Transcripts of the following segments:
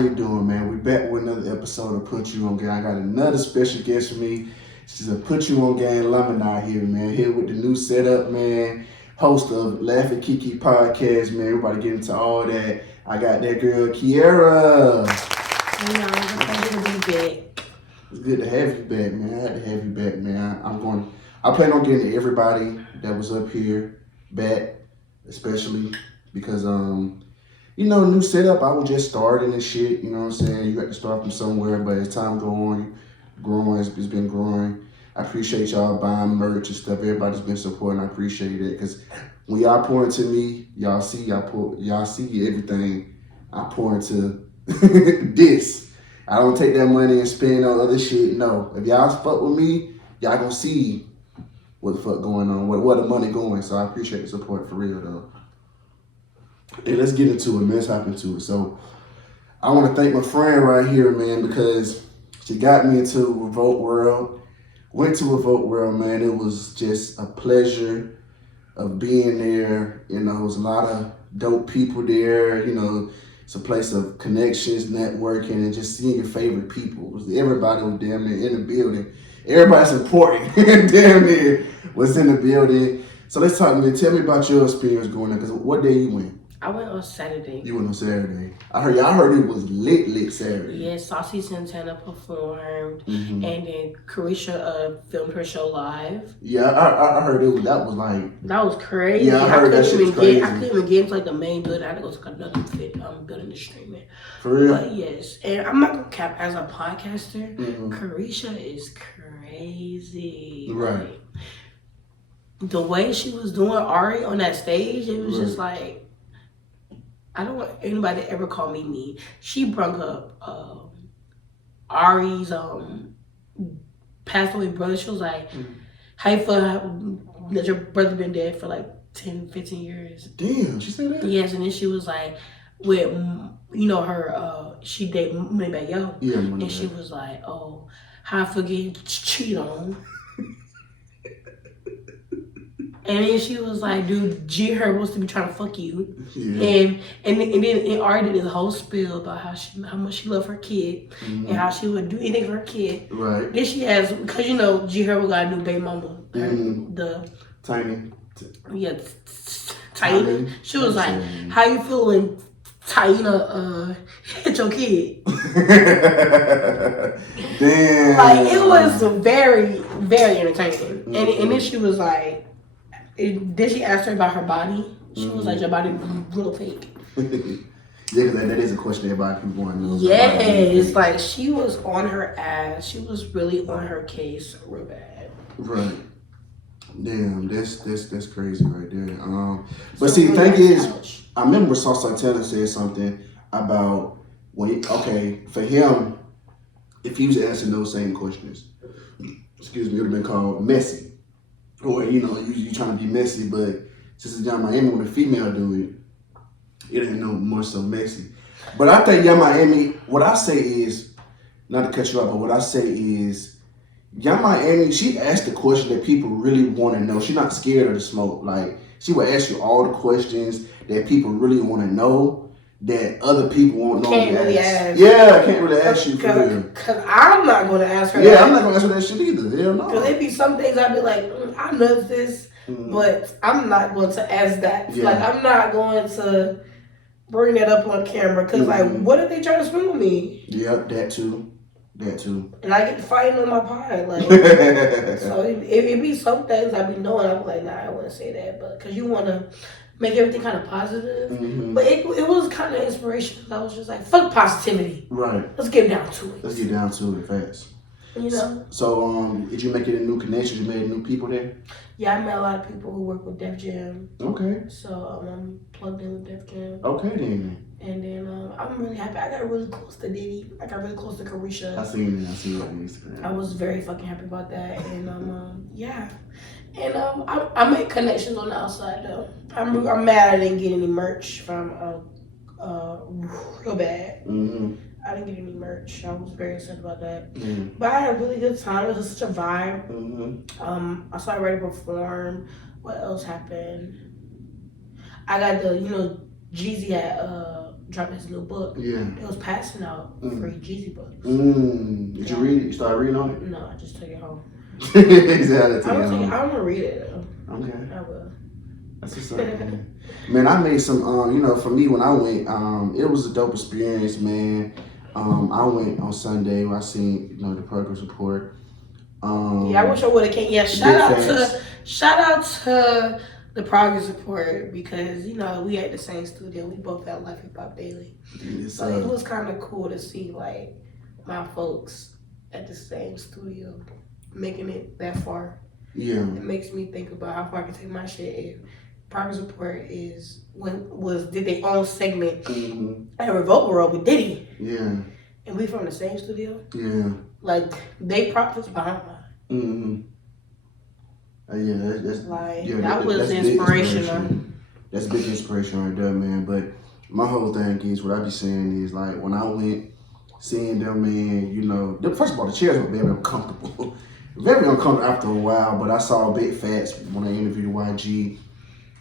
you doing, man? We're back with another episode of Put You On Game. I got another special guest for me. She's a Put You On Game alumni here, man. Here with the new setup, man. Host of Laughing Kiki podcast, man. Everybody get into all that. I got that girl, KIARA. Hey, y'all. It's a pleasure to be back. It's good to have you back, man. I had to have you back, man. I plan on getting everybody that was up here back, especially because, new setup, I was just starting and shit, you know what I'm saying? You got to start from somewhere, but as time go on, growing, it's been growing. I appreciate y'all buying merch and stuff. Everybody's been supporting. I appreciate it because when y'all pour into me, y'all see everything I pour into this. I don't take that money and spend on other shit. No, if y'all fuck with me, y'all gonna see what the fuck going on, where the money going. So I appreciate the support for real though. Hey, let's get into it, man. Let's hop into it. So I want to thank my friend right here, man, because she got me into Revolt World. Went to Revolt World, man. It was just a pleasure of being there. You know, it was a lot of dope people there. You know, it's a place of connections, networking, and just seeing your favorite people. Everybody was damn near in the building. Everybody's important damn near was in the building. So let's talk to me. Tell me about your experience going there, because what day you went? I went on Saturday. You went on Saturday. I heard it was lit Saturday. Yeah, Saucy Santana performed, Mm-hmm. and then Carisha filmed her show live. Yeah, I heard that was crazy. Yeah, I heard that shit was crazy. I couldn't even get into like the main building. I had to go to another building to stream it. For real? But yes, and I'm not gonna cap, as a podcaster, Mm-hmm. Carisha is crazy. Right. Like, the way she was doing Ari on that stage, it was just like, I don't want anybody to ever call me mean. She brought up Ari's passed away brother. She was like, how you feel that your brother been dead for like 10, 15 years? Damn, she said that? Yes, and then she was like, with, her, she dated Moneybag Yo. Yeah, Moneybag. And she was like, oh, how I forget cheat on. And then she was like, dude, G her wants to be trying to fuck you. Yeah. And then Ari did this whole spiel about how much she loved her kid, and how she would do anything for her kid. Right. Then she has, because G Herbo got a new baby mama. The Tiny. Yeah, Taina. She was like, how you feel when Taina hit your kid? Damn. Like, it was very, very entertaining. And then she was like, then she asked her about her body. She was like, your body real fake. Yeah, because that is a question everybody people want to know. Yeah, it's like she was on her ass. She was really on her case real bad. Right. Damn, that's crazy right there. But see, the thing is, I remember Sauce Santana said something about for him, if he was asking those same questions, it would have been called messy. Or, you trying to be messy, but since it's Young Miami, when a female do it ain't no more so messy. But I think Young Miami, what I say is, not to cut you off, but what I say is, Young Miami, she asked the question that people really want to know. She's not scared of the smoke. Like, she will ask you all the questions that people really want to know that other people won't know. Can't really ask. Yeah, I can't really ask you for real. Because I'm not going to ask her that. Yeah, I'm not going to ask her that shit either. Hell no. Because there be some things I'd be like, I know this, but I'm not going to ask that. Yeah. Like, I'm not going to bring that up on camera. Because, what if they try to swing with me? Yep, that too. And I get fighting on my pod. Like, so it be some things I be knowing. I be like, nah, I wouldn't say that. But because you want to make everything kind of positive. Mm-hmm. But it was kind of inspirational. I was just like, fuck positivity. Right. Let's get down to it. Let's get down to it fast. So, did you make any new connections? You made new people there? Yeah, I met a lot of people who work with Def Jam. Okay. So, I'm plugged in with Def Jam. Okay, then. And then I'm really happy. I got really close to Diddy. I got really close to Carisha. I seen it on Instagram. I was very fucking happy about that. And yeah. And I make connections on the outside though. I'm mad I didn't get any merch from real bad. Mm-hmm. I didn't get any merch. I was very upset about that. Mm-hmm. But I had a really good time. It was such a vibe. Mm-hmm. I started ready to perform. What else happened? I got the Jeezy had dropping his new book. Yeah. It was passing out free Jeezy books. Did you read it? You started reading on it? No, I just took it home. Exactly. I'm gonna read it though. Okay. I will. That's what's up, man. Man, I made some, for me when I went, it was a dope experience, man. I went on Sunday where I seen, the progress report. I wish I would have came. Yeah, shout out to the progress report because we at the same studio. We both at Life Hip Hop Daily, so it was kind of cool to see like my folks at the same studio making it that far. Yeah, it makes me think about how far I can take my shit. If progress report did their own segment at Revolt World with Diddy. Yeah, and we from the same studio. Yeah, like they profits behind mine. That was inspirational. That's big inspiration right there, man. But my whole thing is, what I be saying is, like, when I went, seeing them, man, first of all, the chairs were very uncomfortable. Very uncomfortable after a while, but I saw Big Fats when I interviewed YG.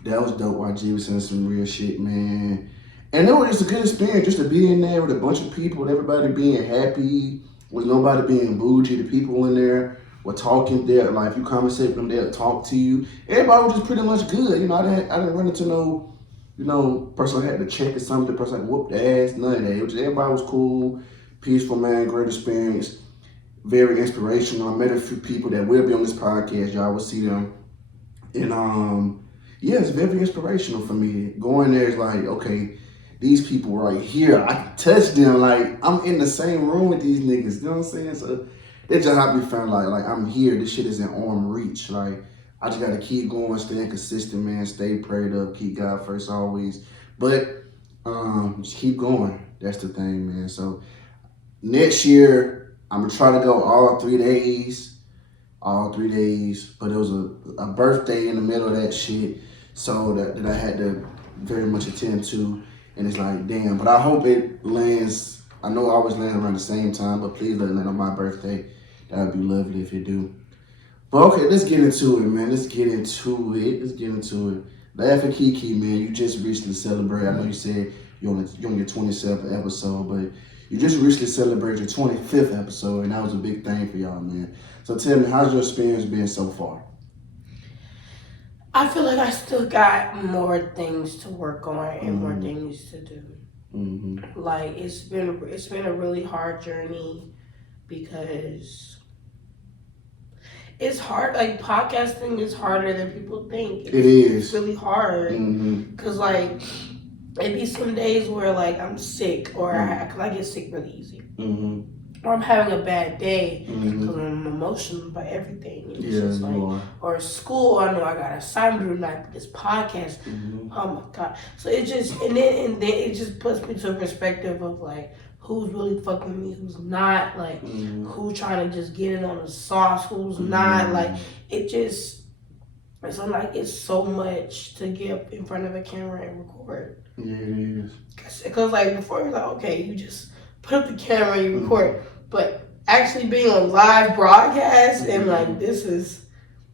That was dope. YG was saying some real shit, man. And it was just a good experience just to be in there with a bunch of people, with everybody being happy, with nobody being bougie. The people in there were talking there. Like, if you conversate with them, they'll talk to you. Everybody was just pretty much good. I didn't run into no, person had to check or something. The person had whooped the ass, none of that. Everybody was cool, peaceful, man, great experience. Very inspirational. I met a few people that will be on this podcast. Y'all will see them. And, it's very inspirational for me. Going there is like, okay, these people right here, I can touch them. Like, I'm in the same room with these niggas. You know what I'm saying? So it just have me feeling like I'm here. This shit is in arm reach. Like, I just got to keep going, staying consistent, man. Stay prayed up. Keep God first always. But just keep going. That's the thing, man. So next year, I'm going to try to go all 3 days. But it was a birthday in the middle of that shit. So that I had to very much attend to. And it's like, damn. But I hope it lands. I know it always lands around the same time. But please let it land on my birthday. That would be lovely if you do. But okay, let's get into it, man. Let's get into it. Laugh at Kiki, man. You just recently celebrated. I know you said you're on your 27th episode, but you just recently celebrated your 25th episode, and that was a big thing for y'all, man. So tell me, how's your experience been so far? I feel like I still got more things to work on and more things to do. Mm-hmm. Like, it's been a really hard journey because it's hard. Like, podcasting is harder than people think. It is. It's really hard. Because, like, it be some days where, like, I'm sick or I get sick really easy. Or I'm having a bad day because I'm emotional about everything. And it's just like, or school, I know I got an assignment tonight for this podcast. Oh my God. So it just, and then it just puts me to a perspective of like, who's really fucking with me, who's not, like, who's trying to just get in on the sauce, who's not, like, it's like, it's so much to get in front of a camera and record. Yeah, it is. Because, like, before, you're like, okay, you just put up the camera and you record, but actually being on live broadcast and, like,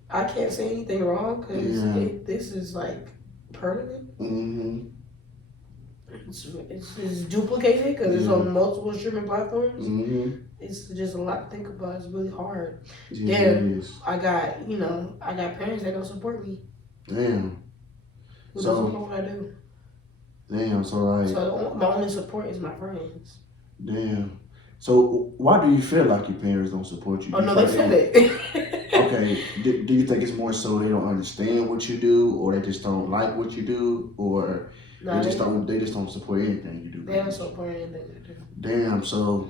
I can't say anything wrong because this is, like, permanent. It's duplicated because it's on multiple streaming platforms. It's just a lot to think about. It's really hard. Then I got parents that don't support me. Damn. Who don't support what I do. Damn. So my only support is my friends. Damn. So why do you feel like your parents don't support you? Oh no, they said it. Okay. Do you think it's more so they don't understand what you do, or they just don't like what you do, or they just don't support anything you do? They don't support anything you do. Damn. So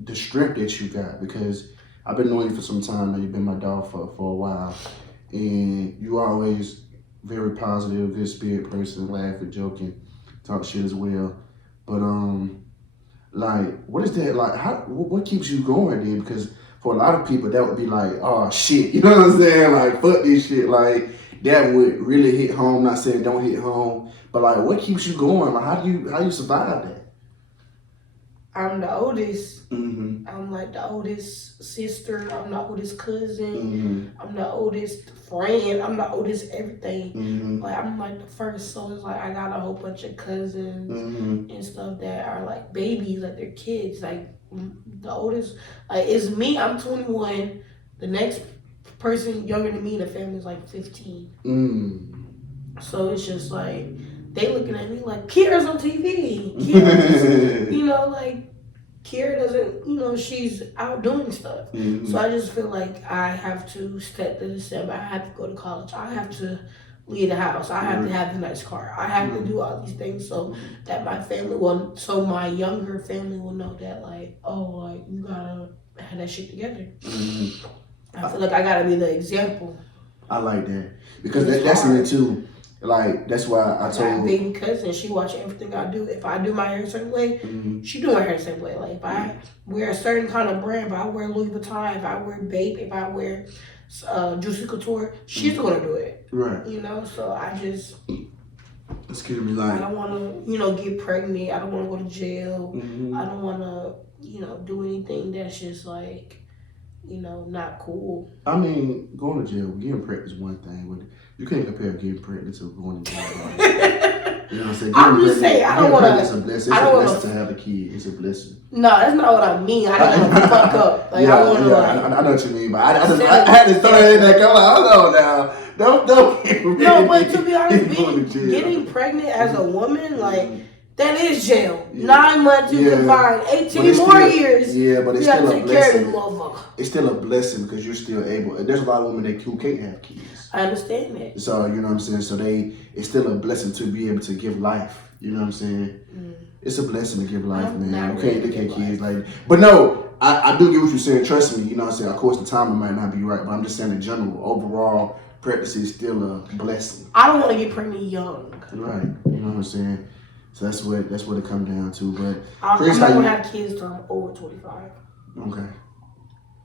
the strength that you got, because I've been knowing you for some time now. You've been my dog for a while, and you always very positive, good spirit person, laughing, joking, talk shit as well. But like, what is that like? What keeps you going then? Because for a lot of people, that would be like, oh shit, you know what I'm saying? Like, fuck this shit. Like, that would really hit home. Not saying don't hit home, but like, what keeps you going? Like, how do you survive that? I'm the oldest. Mm-hmm. I'm like the oldest sister. I'm the oldest cousin. Mm-hmm. I'm the oldest friend. I'm the oldest everything. Mm-hmm. Like I'm like the first, so it's like I got a whole bunch of cousins Mm-hmm. and stuff that are like babies, like they're kids. Like the oldest, like it's me. I'm 21. The next person younger than me in the family is like 15. So it's just like they looking at me like KIARA's on TV. KIARA's, you know, like KIARA doesn't, you know, she's out doing stuff. Mm-hmm. So I just feel like I have to step to the step. I have to go to college. I have to leave the house. I have to have the nice car. I have to do all these things so that my family will, so my younger family will know that, like, oh, like, you gotta have that shit together. Mm-hmm. I feel like I gotta be the example. I like that because that's me too. Like that's why I told my baby cousin, she watching everything I do. If I do my hair a certain way, she doing her hair the same way. Like if I wear a certain kind of brand, if I wear Louis Vuitton, if I wear Bape, if I wear Juicy Couture, she's gonna do it. Right. You know, so I just excuse me, like I don't want to, you know, get pregnant. I don't want to go to jail. I don't want to, you know, do anything that's just like, you know, not cool. I mean, going to jail, getting pregnant is one thing, but you can't compare getting pregnant to going to jail. Like, you know what I'm saying? I'm just saying, I don't want to. It's a blessing. It's a blessing to have a kid. It's a blessing. No, that's not what I mean. I don't want to fuck up. Like I want to. Yeah, I know what you mean, but I had to throw that in there. I'm like, hold on now, don't get ready. No, but to be honest, getting pregnant as a woman, like. That is jail. 9 months you can find 18 more years. Yeah, but it's still a blessing. It's still a blessing because you're still able. There's a lot of women who can't have kids. I understand that. So you know what I'm saying. So it's still a blessing to be able to give life. You know what I'm saying. It's a blessing to give life, man. You can't look at kids like. But no, I do get what you're saying. Trust me. You know what I'm saying. Of course, the timing might not be right, but I'm just saying in general, overall, pregnancy is still a blessing. I don't want to get pregnant young. Right. You know what I'm saying. So that's what it comes down to. But I'm not gonna have kids till I'm over 25. Okay.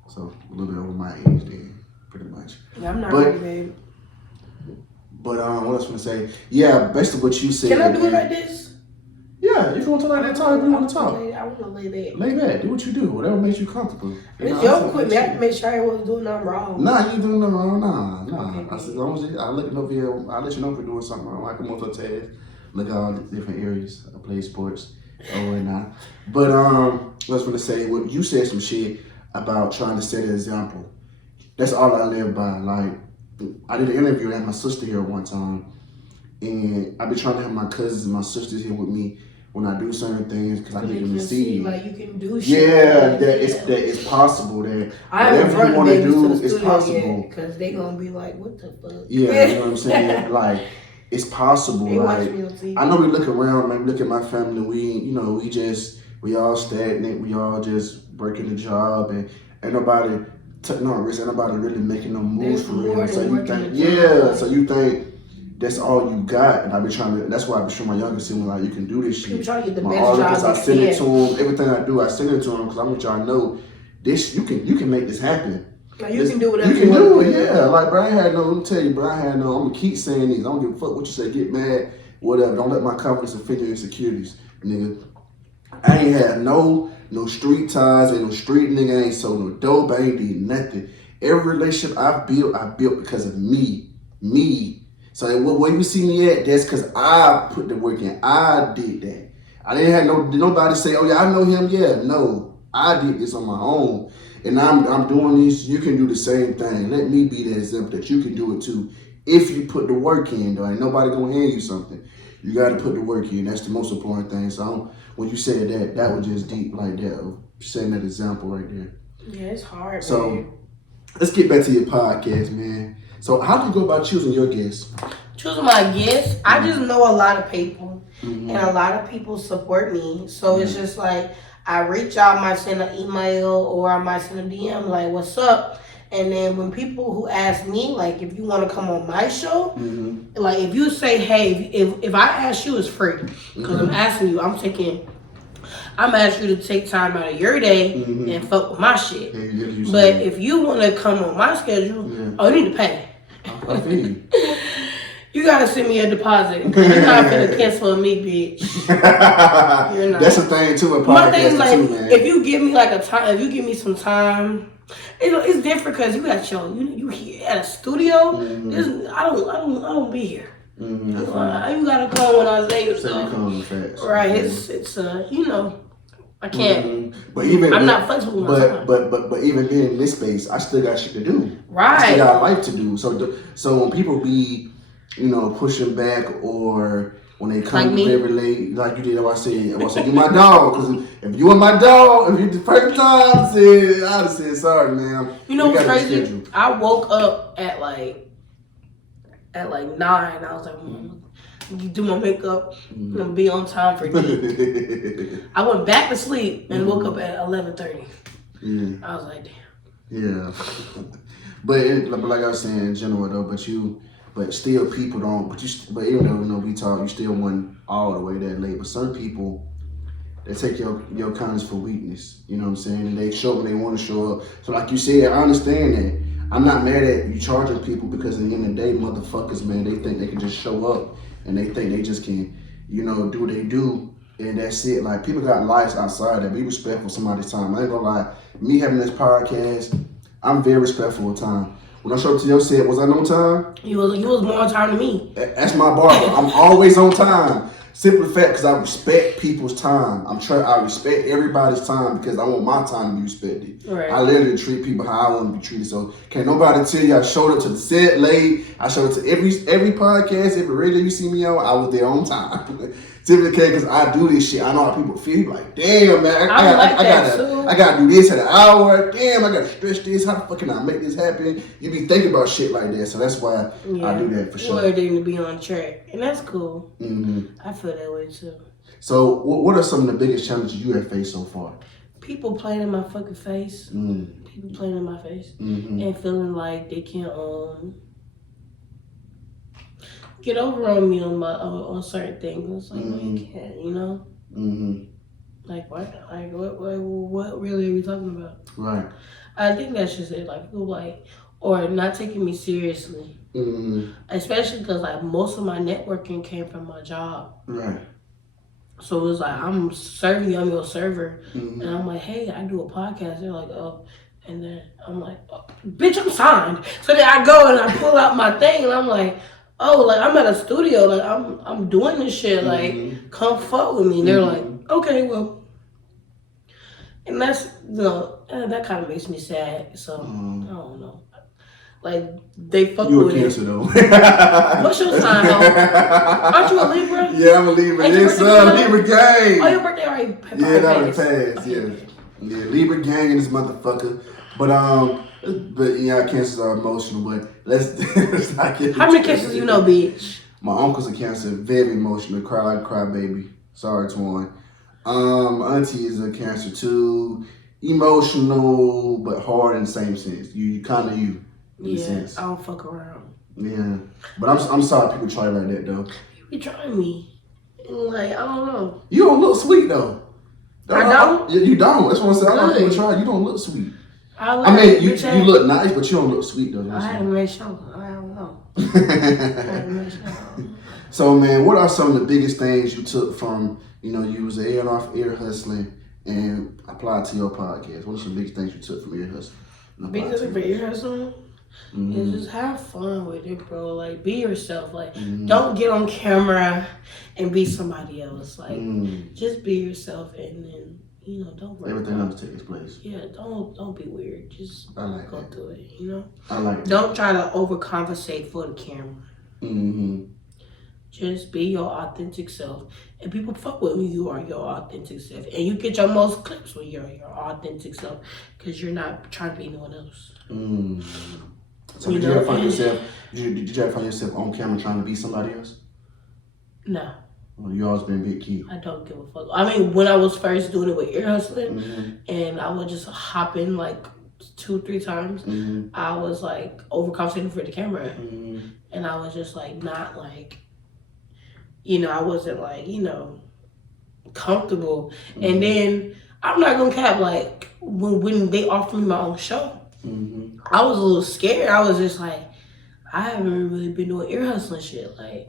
So a little bit over my age then, pretty much. Yeah, I'm not ready, babe. But what else I want to say? Yeah, based on what you said. Can I do it like this? Yeah, if you want to like that talk, if you want to talk. I want to lay back. Lay back. Do what you do. Whatever makes you comfortable. It's your equipment. I have to make sure I wasn't doing nothing wrong. Nah, you ain't doing nothing wrong. Nah. Okay, I said, as long as I look over here, I'll let you know if you're doing something wrong. I can multitask. Look at all the different areas. I play sports and not. But I was gonna say, what you said some shit about trying to set an example. That's all I live by. Like I did an interview. I had my sister here one time, and I be trying to have my cousins and my sisters here with me when I do certain things because I need them to see. Like you can do shit. Yeah, that it's possible that whatever you want to do is possible. Because they gonna be like, what the fuck? Yeah, you know what I'm saying. Like. It's possible. Like I know we look around, maybe look at my family. We all stagnant. We all just working the job, and ain't nobody taking no risk. Ain't nobody really making no moves for real. So you think, so you think that's all you got? And I be trying to. That's why I be showing my younger sibling like you can do this shit. Trying to get the my best articles, job I send it to them. Everything I do, I send it to them because I want y'all to know this. You can make this happen. Like you can do whatever you can do it, yeah. Like, bro, let me tell you, bro, I'm gonna keep saying these. I don't give a fuck what you say, get mad, whatever. Don't let my confidence offend your insecurities, nigga. I ain't had no street ties, ain't no street nigga, ain't sold no dope, I ain't did nothing. Every relationship I built because of me. So where you see me at, that's because I put the work in. I did that. I didn't have nobody say, oh yeah, I know him, yeah. No, I did this on my own. And I'm doing this, you can do the same thing. Let me be the example that you can do it too. If you put the work in, though, ain't nobody gonna hand you something. You gotta put the work in. That's the most important thing. So when you said that was just deep like that, of setting that example right there. Yeah, it's hard. So man. Let's get back to your podcast, man. So how do you go about choosing your guests? Choosing my guests, I just know a lot of people, and a lot of people support me. So it's just like, I reach out, I might send an email or I might send a DM like, what's up? And then when people who ask me, like, if you want to come on my show, like, if you say, hey, if I ask you, it's free. Because I'm asking you, I'm asking you to take time out of your day and fuck with my shit. But if you want to come on my schedule, you need to pay. I feel you. You gotta send me a deposit. You're not gonna cancel me, bitch. You're not. That's the thing too with My thing is like, too, man. if you give me like a time, if you give me some time, it's different because you got you here at a studio. Mm-hmm. I don't be here. Mm-hmm. You gotta come when I say your stuff. Right? Mm-hmm. It's you know, I can't. Mm-hmm. But even I'm not flexible. But even being in this space, I still got shit to do. Right. I still got life to do. So when people be, pushing back or when they come like very late, like you did, I said you my dog. Because if you were my dog, if you the first time, I'd have said sorry, man. You know what's crazy? I woke up at like 9. I was like, do my makeup. I'm gonna be on time for dinner. I went back to sleep and woke up at 11:30. Yeah. I was like, damn. Yeah. But like I was saying in general though, but still people don't. But even though we talk, you still went all the way that late. But some people, they take your kindness for weakness. You know what I'm saying? And they show up when they want to show up. So like you said, I understand that. I'm not mad at you charging people because at the end of the day, motherfuckers, man, they think they can just show up and they think they just can, do what they do and that's it. Like people got lives outside that. Be respectful of somebody's time. I ain't gonna lie. Me having this podcast, I'm very respectful of time. When I showed up to your set, was I on time? You was more on time than me. That's my barber. I'm always on time. Simple fact, because I respect people's time. I respect everybody's time because I want my time to be respected. Right. I literally treat people how I want to be treated. So can't nobody tell you I showed up to the set late. I showed up to every podcast, every radio you see me on, I was there on time. Typically, because I do this shit. I know how people feel. Like, damn, man, I gotta do this at an hour. Damn, I gotta stretch this. How the fuck can I make this happen? You be thinking about shit like that. So that's why I do that for sure. Well, they need to be on track, and that's cool. Mm-hmm. I feel that way too. So, what are some of the biggest challenges you have faced so far? People playing in my fucking face. People playing in my face and feeling like they can't get over on me on certain things. It's like, no, you can't, Like what? Like what really are we talking about? Right. I think that's just it. Like people or not taking me seriously. Especially because like most of my networking came from my job. Right. So it was like I'm your server, and I'm like, hey, I do a podcast. They're like, oh, and then I'm like, oh, bitch, I'm signed. So then I go and I pull out my thing, and I'm like, oh, like I'm at a studio, like I'm doing this shit, like come fuck with me. And they're like, okay, well, and that's that kind of makes me sad. So I don't know. Like they fuck with it. You a Cancer though. What's your sign though? Aren't you a Libra? Yeah, I'm a Libra. Yes, Libra gang. Oh, your birthday already passed. Yeah, that already passed. Yeah, Libra gang in this motherfucker. But yeah, Cancers are emotional. But let's not get. How many Cancers you know, bitch? My uncle's a Cancer, very emotional. Cry baby. Sorry, Twan. Auntie is a Cancer too. Emotional, but hard in the same sense. You kind of you. Yeah, I don't fuck around. Yeah, but I'm sorry people try like that though. You try me, like I don't know. You don't look sweet though. I don't. You don't. That's what I said. I like people try. You don't look sweet. I mean, you look nice, but you don't look sweet though. I had to make sure. I don't know. So man, what are some of the biggest things you took from you was air hustling and applied to your podcast? What are some biggest things you took from ear hustling? Biggest thing for ear hustling? Is just have fun with it, bro. Like, be yourself. Like, don't get on camera and be somebody else. Like, just be yourself, and then don't worry. Everything else takes place. Yeah, don't be weird. Just go through it. I like that. Don't try to overcompensate for the camera. Just be your authentic self, and people fuck with when you are your authentic self, and you get your most clips when you're your authentic self, because you're not trying to be anyone else. So did you ever find yourself on camera trying to be somebody else? No. Well, you always been Big Key. I don't give a fuck. I mean, when I was first doing it with ear hustling, and I would just hop in like 2-3 times, I was like overcompensating for the camera, and I was just like not like, I wasn't like comfortable. And then I'm not gonna cap, like when they offered me my own show. I was a little scared. I was just like, I haven't really been doing ear hustling shit. Like,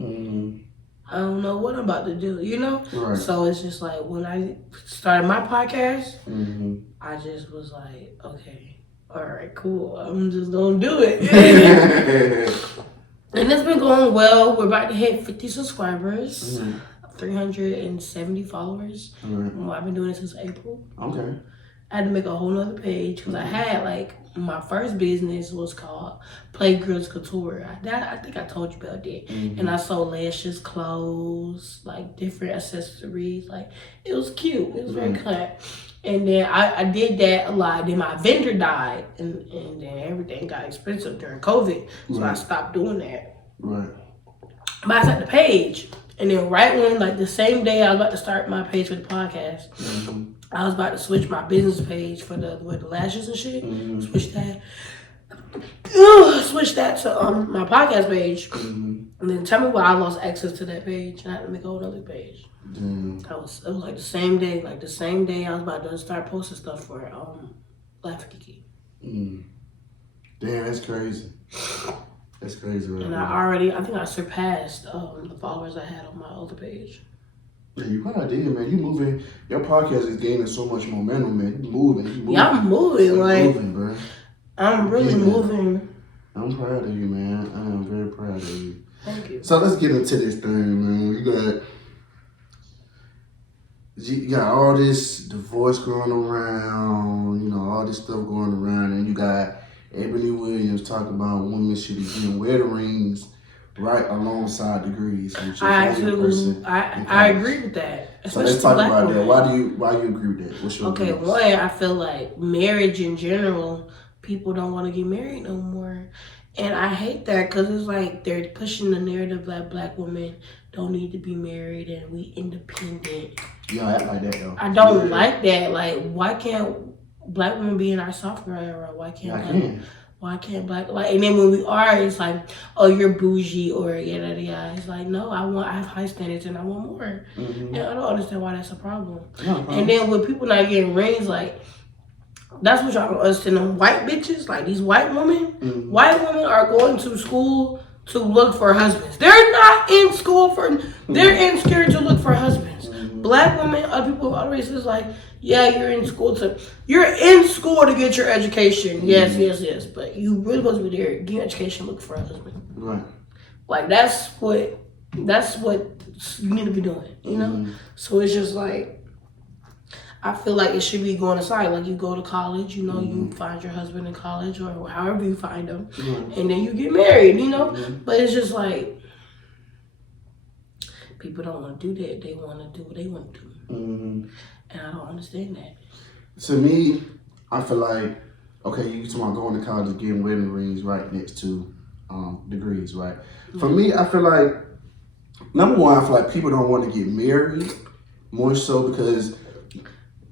I don't know what I'm about to do, you know? Right. So it's just like when I started my podcast, Mm-hmm. I just was like, okay, all right, cool. I'm just gonna do it. And it's been going well. We're about to hit 50 subscribers, 370 followers. Well, I've been doing it since April. Okay. I had to make a whole nother page because I had like my first business was called Playgirls Couture. I think I told you about that. And I sold lashes, clothes, like different accessories. Like it was cute. It was very cute. And then I did that a lot. Then my vendor died, and then everything got expensive during COVID. So I stopped doing that. Right. But I set the page. And then right when, like the same day I was about to start my page for the podcast, I was about to switch my business page for the lashes and shit. Switch that to my podcast page. And then tell me why I lost access to that page and I had to make a whole other page. It was like the same day. Like the same day I was about to start posting stuff for Black Kiki. Damn, that's crazy. That's crazy, right? And I think I surpassed the followers I had on my other page. Yeah, you probably did, man. You moving. Your podcast is gaining so much momentum, man. You moving. Yeah, I'm moving. Like, moving, bro. I'm really moving. I'm proud of you, man. I am very proud of you. Thank you. So let's get into this thing, man. You got all this divorce going around, you know, all this stuff going around, and you got Ebony Williams talking about women should be getting wedding rings right alongside degrees. I agree with that. So let's talk about that. Why you agree with that? What's your opinion? One, I feel like marriage in general, people don't want to get married no more. And I hate that because it's like they're pushing the narrative that Black women don't need to be married and we independent. You don't act like that though. I don't like that. Like, why can't Black women be in our sophomore era? Why can't Black, like, and then when we are, it's like, oh, you're bougie or yada yada. It's like, no, I have high standards and I want more. And I don't understand why that's a problem. And then with people not getting rings, like, that's what y'all don't understand. Them white bitches, like these white women, white women are going to school to look for husbands. They're not in school they're in scared to look for husbands. Black women, other people of other races, like, yeah, you're in school to get your education. Yes. But you really supposed to be there, get your education, look for a husband. Right. Like that's what you need to be doing, you know? So it's just like, I feel like it should be going aside. Like you go to college, you know, you find your husband in college or however you find them, and then you get married, you know? But it's just like, people don't want to do that. They want to do what they want to do. And I don't understand that. To me, I feel like, okay, you talking about going to college and getting wedding rings right next to degrees, right? For me, I feel like, number one, I feel like people don't want to get married more so because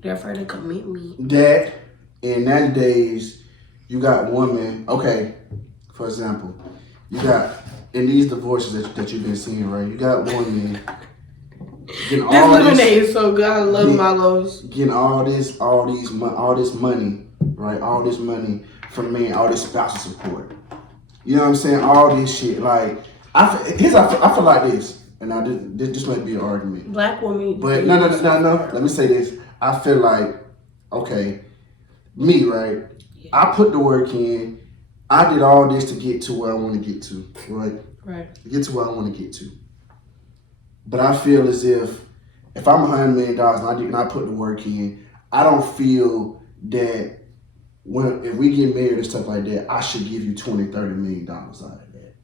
they're afraid of commitment. That, in nowadays, you got women, okay, for example, you got, in these divorces that you've been seeing, right, you got women getting all this lemonade is so good. I love Milo's. Getting all this money, right, all this money from men, all this spousal support. You know what I'm saying? All this shit, like, I feel like this, and this might be an argument. Black women. But no. Let me say this. I feel like, okay, me, right? Yeah. I put the work in. I did all this to get to where I want to get to, right? Right. To get to where I want to get to. But I feel as if I'm $100 million and I put the work in, I don't feel that if we get married and stuff like that, I should give you $20-30 million out of that.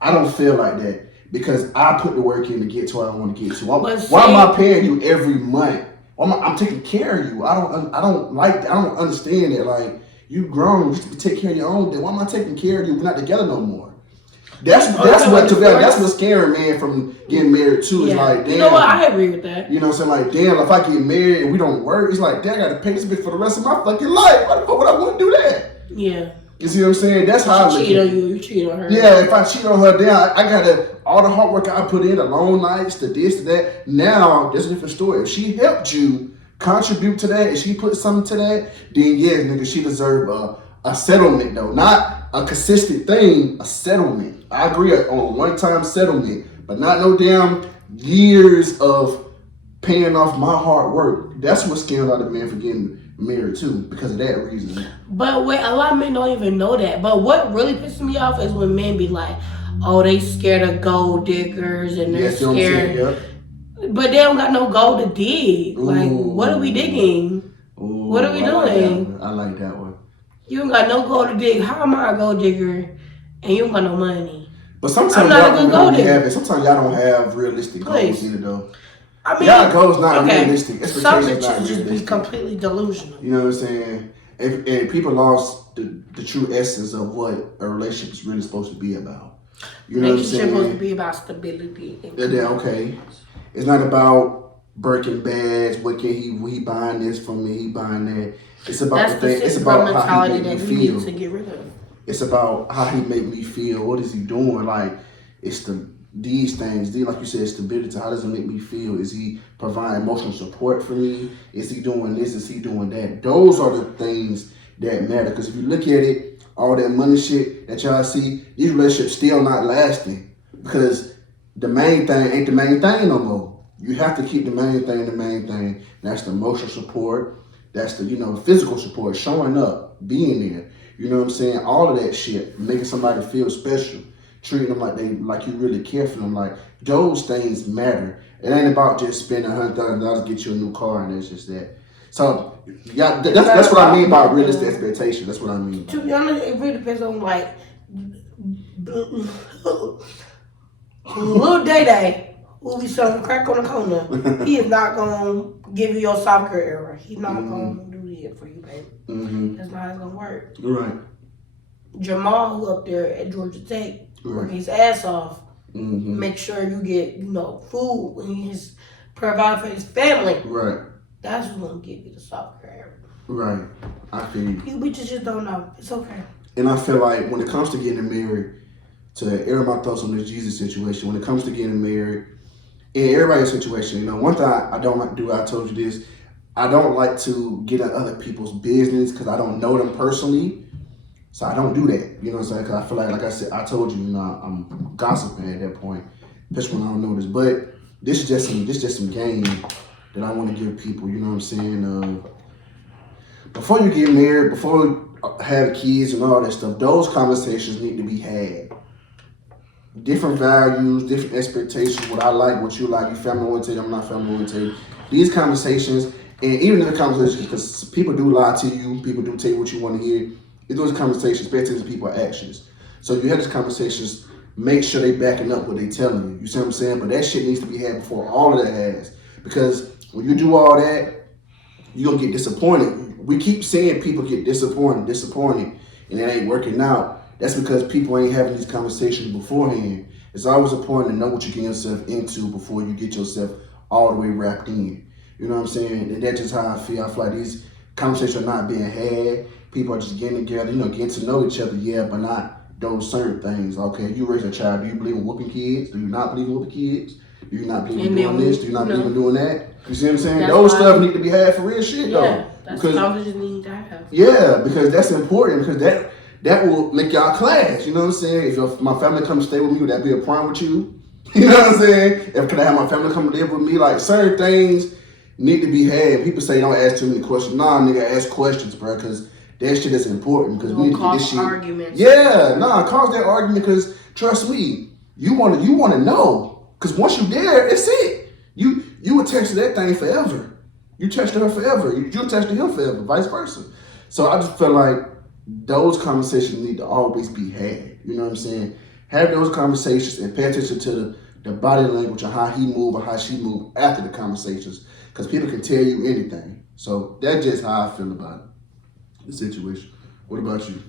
I don't feel like that because I put the work in to get to where I want to get to. Why am I paying you every month? I'm taking care of you. I don't understand it. Like, you grown, you should take care of your own. Why am I taking care of you? We're not together no more. That's what's scaring, man, from getting married too. It's like, damn. You know what? I agree with that. You know what I'm saying? Like, damn, if I get married and we don't work, it's like, damn, I got to pay this bitch for the rest of my fucking life. Why the fuck would I want to do that? Yeah. You see what I'm saying? That's how I look at it. Cheat on you, you cheat on her. Yeah, if I cheat on her, then I gotta, all the hard work I put in, the long nights, the this, to that. Now, there's a different story. If she helped you contribute to that, and she put something to that, then yes, nigga, she deserve a settlement though. Not a consistent thing, a settlement. I agree on a one-time settlement, but not no damn years of paying off my hard work. That's what scared a lot of men for getting married too, because of that reason. But wait, a lot of men don't even know that. But what really pisses me off is when men be like, "Oh, they scared of gold diggers and they're scared." Yep. But they don't got no gold to dig. Like, Ooh. what are we digging? Ooh, What are we doing? I like that one. You don't got no gold to dig. How am I a gold digger and you don't got no money? But sometimes I'm not a good gold digger. have it. Sometimes y'all don't have realistic goals either, though. I mean, y'all goals not realistic. Some Expectations not bitches just be realistic. completely delusional. You know what I'm saying? And people lost the true essence of what a relationship is really supposed to be about. You know what I'm saying? Relationship supposed to be about stability. Okay. It's not about Birkin bags. What he buying this from me? He buying that. It's about That's the thing. It's about how he make me feel. To get rid of. It's about how he make me feel. What is he doing? Like, it's these things. Like you said, stability. How does it make me feel? Is he providing emotional support for me? Is he doing this? Is he doing that? Those are the things that matter. Because if you look at it, all that money shit that y'all see, these relationships still not lasting. Because the main thing ain't the main thing no more. You have to keep the main thing the main thing. That's the emotional support. That's the, physical support, showing up, being there. You know what I'm saying? All of that shit, making somebody feel special, treating them like you really care for them. Like, those things matter. It ain't about just spending $100,000 to get you a new car and that's just that. So, yeah, that's what I mean by realistic expectation. That's what I mean. To be honest, it really depends on like Lil Day, who be selling crack on the corner. He is not gonna give you your soccer era. He's not gonna do it for you, baby. That's not how it's gonna work. Right. Jamal, who up there at Georgia Tech, working his ass off, make sure you get food and he's provide for his family. Right. That's who's gonna give you the soccer era. Right. I feel you. You bitches just don't know. It's okay. And I feel like when it comes to getting married, to air my thoughts on this Jesus situation, when it comes to getting married, in everybody's situation, one thing I don't like to do, I told you this, I don't like to get in other people's business because I don't know them personally. So I don't do that. You know what I'm saying? Because I feel like I said, I told you, I'm gossiping at that point, especially when I don't know this. But this is just some game that I want to give people, you know what I'm saying? Before you get married, before you have kids and all that stuff, those conversations need to be had. Different values, different expectations, what I like, what you like, you family oriented, I'm not family oriented. These conversations, and even in the conversations, because people do lie to you, people do tell you what you want to hear, in those conversations, pay attention to people's actions. So you have these conversations, make sure they backing up what they telling you. You see what I'm saying? But that shit needs to be had before all of that has. Because when you do all that, you're going to get disappointed. We keep saying people get disappointed, and it ain't working out. That's because people ain't having these conversations beforehand. It's always important to know what you get yourself into before you get yourself all the way wrapped in. You know what I'm saying? And that's just how I feel. I feel like these conversations are not being had. People are just getting together, getting to know each other, yeah, but not those certain things. Okay, you raise a child. Do you believe in whooping kids? Do you not believe in whooping kids? Do you not believe in doing this? Do you not believe in doing that? You see what I'm saying? Those stuff need to be had for real shit, though. Yeah, that's conversations need to have. Yeah, because that's important, because that will make y'all clash. You know what I'm saying? If my family come stay with me, would that be a problem with you? You know what I'm saying? Can I have my family come live with me? Like, certain things need to be had. People say don't ask too many questions. Nah, nigga, ask questions, bro, because that shit is important. Because we need to get this shit. Arguments. Yeah, cause that argument. Because trust me, you want to know. Because once you there, it's it. You attach to that thing forever. You attach to her forever. You attach to him forever. Vice versa. So I just feel like those conversations need to always be had. You know what I'm saying? Have those conversations and pay attention to the body language and how he move or how she move after the conversations. Because people can tell you anything. So that's just how I feel about the situation. What about you?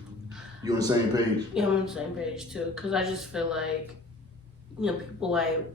You on the same page? Yeah, I'm on the same page too. Because I just feel like, people like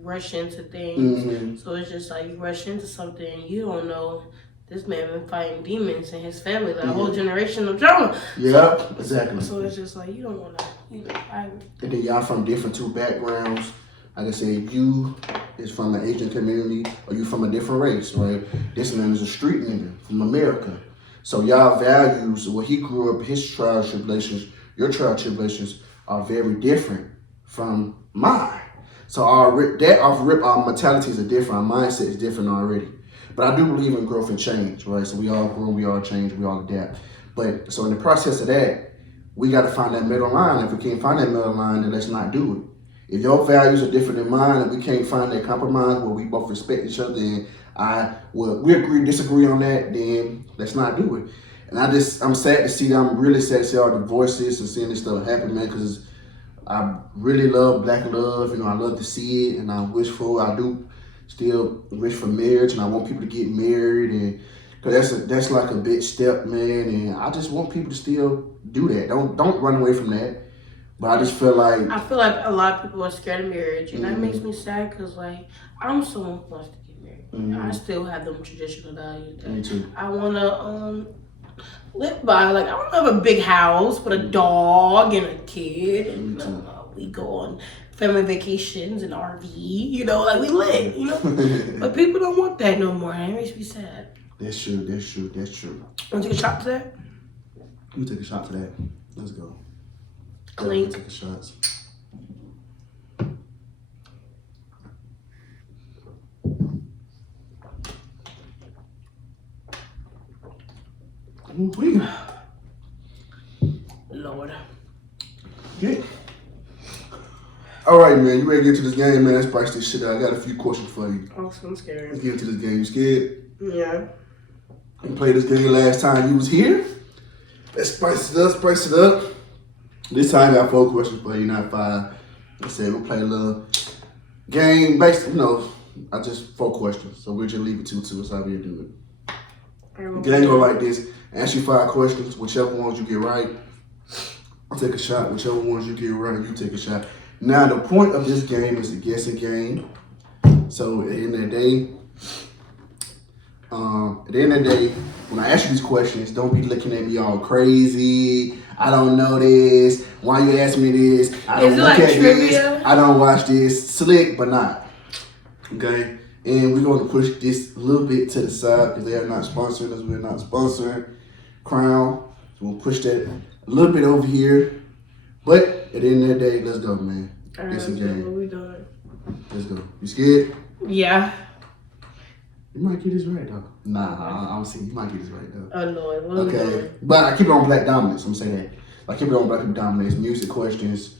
rush into things. So it's just like you rush into something, you don't know. This man been fighting demons in his family, like a whole generation of drama. Yeah, exactly. So it's just like you don't want to. And then y'all from different two backgrounds. Like I said, you is from an Asian community, or you from a different race, right? This man is a street nigga from America. So y'all values, where he grew up, his trials, tribulations, your trial tribulations are very different from mine. So our mentalities are different, our mindset is different already. But I do believe in growth and change, right? So we all grow, we all change, we all adapt. But so in the process of that, we got to find that middle line. If we can't find that middle line, then let's not do it. If your values are different than mine and we can't find that compromise where we both respect each other and we disagree on that, then let's not do it. And I'm sad to see that. I'm really sad to see all the divorces and seeing this stuff happen, man, because I really love black love. I love to see it, and I do still wish for marriage, and I want people to get married, and because that's like a big step, man, and I just want people to still do that. Don't run away from that. But I just feel like a lot of people are scared of marriage, and that makes me sad because like I'm someone who wants to get married. I still have them traditional values. Me too. I wanna live by. Like I want to have a big house with a dog and a kid, and we go on family vacations and RV. Like we live. But people don't want that no more, and it makes me sad. That's true. Want to take a shot to that? You take a shot to that. Let's go. Clean. Take a shots. Lord. Yeah. All right, man. You ready to get to this game, man? Let's spice this shit out. I got a few questions for you. Oh, I'm scared. Let's get into this game. You scared? Yeah. We played this game last time you was here. Let's spice it up. This time I got 4 questions for you, not 5. I said we'll play a little game based, I just 4 questions. So we'll just leave it 2-2. That's how we do it. The game go like this. Ask you 5 questions. Whichever ones you get right, I'll take a shot. Whichever ones you get right, you take a shot. Now the point of this game is a guessing game. So at the end of the day, when I ask you these questions, don't be looking at me all crazy. I don't know this. Why you ask me this? I don't look at this. I don't watch this. Slick, but not. Okay? And we're going to push this a little bit to the side because they are not sponsoring us. We're not sponsoring Crown. So we'll push that a little bit over here. But at the end of the day, let's go, man. It's a game. What we doing? Let's go. You scared? Yeah. You might get this right, though. Nah, I'm saying you might get this right, though. Oh, Lord. What okay. But I keep it on black dominance. I'm saying that. I keep it on black people dominance. Music questions,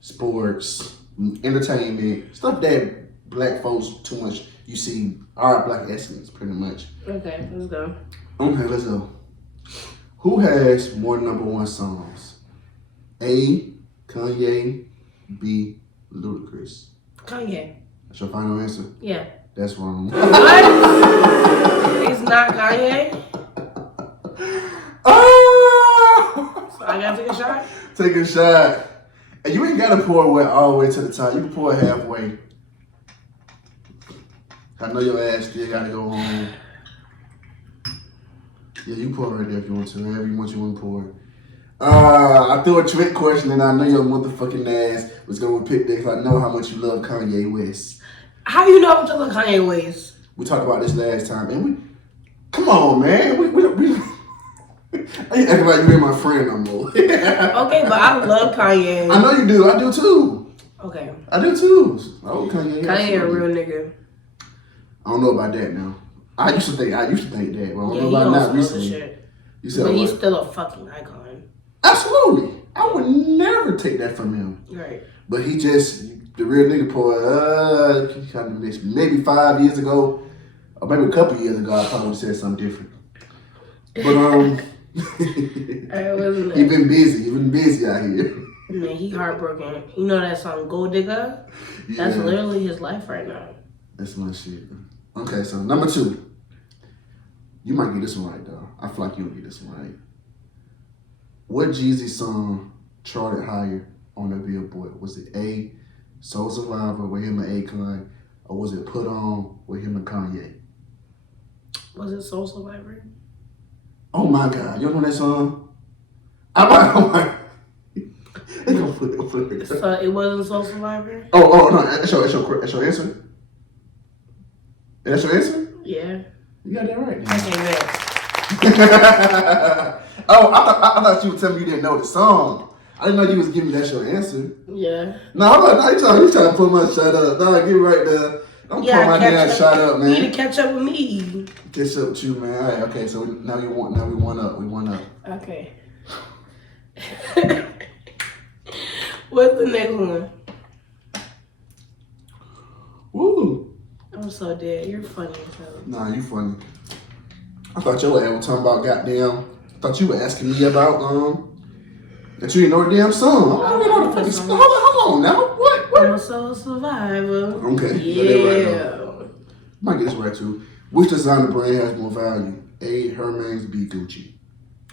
sports, entertainment, stuff that black folks too much. You see our black essence, pretty much. Okay, let's go. Okay, let's go. Who has more #1 songs? A, Kanye, B, Ludacris. Kanye. That's your final answer? Yeah. That's wrong. What? It's not Kanye? Oh! So I gotta take a shot? Take a shot. And you ain't gotta pour it all the way to the top. You can pour it halfway. I know your ass still gotta go home. Yeah, you pour it right there if you want to. However you want to pour it. I threw a trick question and I know your motherfucking ass was gonna pick this. I know how much you love Kanye West. How you know I'm talking about Kanye West? We talked about this last time, and come on, man. We I ain't acting like you ain't my friend no more. Okay, but I love Kanye. I know you do. I do too. Okay. I do too. Oh, Kanye. Kanye a real nigga. I don't know about that now. I used to think that, but I don't know he about don't that smoke recently. the shit. You said but what? he's still a fucking icon. Absolutely. I would never take that from him. Right. But he just, the real nigga boy, he kind of missed me. Maybe 5 years ago, or maybe a couple years ago, I probably said something different. But he been busy. He been busy out here. Man, he heartbroken. You know that song Gold Digger? Yeah. That's literally his life right now. That's my shit. Okay, so #2. You might get this one right, though. I feel like you'll get this one right. What Jeezy song charted higher on the Billboard? Was it A, Soul Survivor with him and Akon, or was it Put On with him and Kanye? Was it Soul Survivor? Oh my God, you don't know that song? I'm like, So it wasn't Soul Survivor? Oh no, that's your answer? That's your answer? Yeah. You got that right. Okay, good. Oh, I thought you were telling me you didn't know the song. I didn't know you was giving me that your answer. Yeah. No, I'm not. You trying to put my shut up. No, get right there. Don't put my damn shut up, man. You need to catch up with me. Catch up with you, man. All right, okay. So now we one up. We one up. Okay. What's the next one? Woo. I'm so dead. You're funny as hell. Nah, you funny. I thought your ass was talking about goddamn. I thought you were asking me about that you didn't know the damn song. I don't know the fucking song. Hold on now. What? I'm a soul survivor. Okay. Yeah. Might get this right too. Which designer brand has more value? A. Hermes, B. Gucci.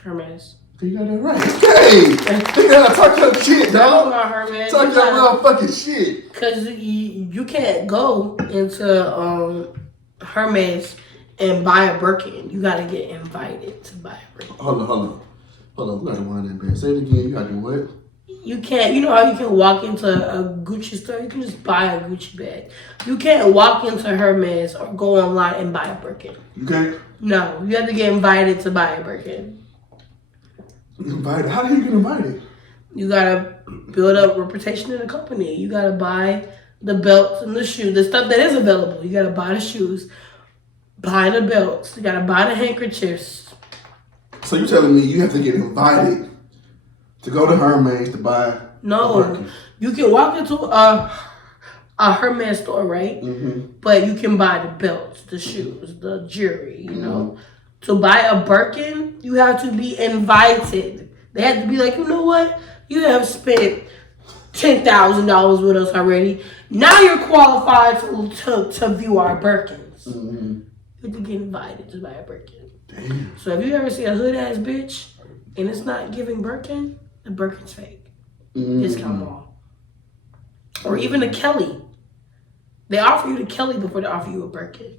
Hermes. You got that right. Hey! You gotta talk your shit, dog. Hermes. Talk your motherfucking shit. Cause you can't go into Hermes and buy a Birkin. You gotta get invited to buy a Birkin. Hold on. We gotta wind that back. Say it again. You gotta do what? You can't. You know how you can walk into a Gucci store? You can just buy a Gucci bag. You can't walk into Hermes or go online and buy a Birkin. You can't? No, you have to get invited to buy a Birkin. Invited? How do you get invited? You gotta build up reputation in the company. You gotta buy the belts and the shoes, the stuff that is available. You gotta buy the shoes, buy the belts. You gotta buy the handkerchiefs. So you telling me you have to get invited to go to Hermes to buy? No, you can walk into a Hermes store, right? Mm-hmm. But you can buy the belts, the shoes, the jewelry. You know, to buy a Birkin, you have to be invited. They have to be like, you know what? You have spent $10,000 with us already. Now you're qualified to view our Birkins. Mm-hmm. You have to get invited to buy a Birkin. Damn. So if you ever see a hood ass bitch and it's not giving Birkin, the Birkin's fake. Discount mall. Or even a Kelly. They offer you the Kelly before they offer you a Birkin.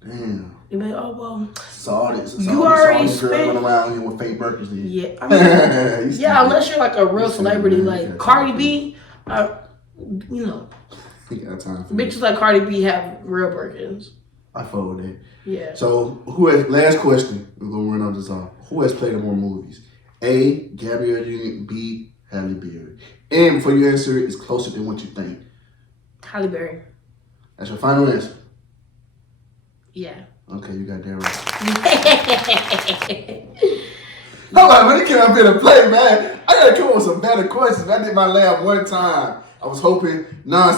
Damn. They be like, oh well. Saw this. You already spent. Girl running around here with fake Birkins. Then. Yeah, I mean, yeah. Unless you're like a real celebrity, like Cardi B, you know. You got time for Bitches like Cardi B have real Birkins. I followed that. Yeah. So who has? Last question. We're gonna run on this off. Who has played in more movies? A. Gabrielle Union. B. Halle Berry. And for your answer, it's closer than what you think. Halle Berry. That's your final answer. Yeah. Okay, you got that right. Hold on, when it came up here to play, man, I gotta come up with some better questions. I did my lab one time. I was hoping,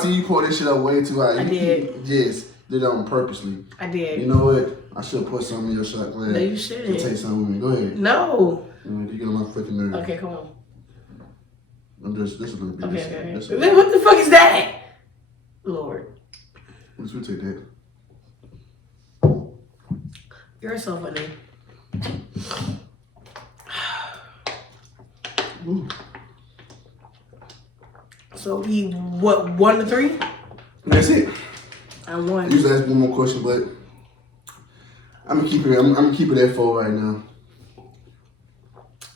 see, you pulled this shit up way too high. I did. Yes, did it on purposely. I did. You know what? I should put some in your shot glass. No, you shouldn't. Take some with me. Go ahead. No. You get on my fucking nerves. Okay, come on. This is gonna be Okay. this. Then what the fuck is that? Lord. Let's take that. You're so funny. Ooh. So we, what, 1 to 3? That's it. I won. I usually ask one more question, but I'm gonna keep it. I'm gonna keep it at 4 right now.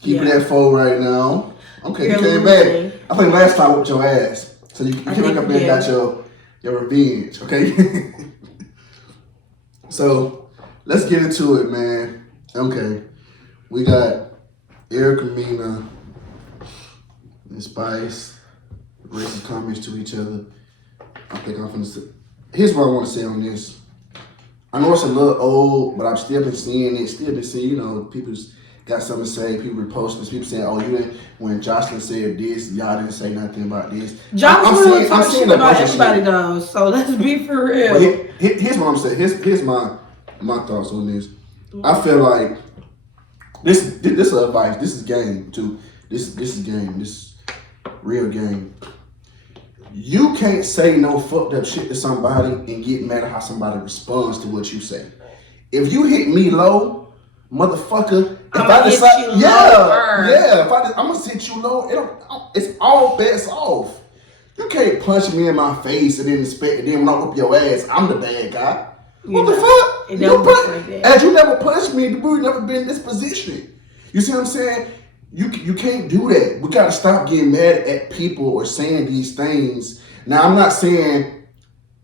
Keep it at 4 right now. Okay, you came back. I think last time with your ass, so you came back up there and got your revenge. Okay. So let's get into it, man. Okay, we got Erica, Mena, and Spice. Racist comments to each other. I think I'm finna say. Here's what I want to say on this. I know it's a little old, but I've still been seeing it. People's got something to say. People reposting. People saying, "Oh, you didn't." When Jocelyn said this, y'all didn't say nothing about this. Jocelyn talks shit about everybody though. So let's be for real. Here's what I'm saying. Here's my thoughts on this. I feel like this is advice. This is game too. This is game. This is real game. You can't say no fucked up shit to somebody and get mad at how somebody responds to what you say. If you hit me low, motherfucker, I'm gonna sit you low. It's all bets off. You can't punch me in my face and then expect it. Then when I whoop your ass, I'm the bad guy. What the fuck? As you never punched me, you never been in this position. You see what I'm saying? You can't do that. We gotta stop getting mad at people or saying these things. Now I'm not saying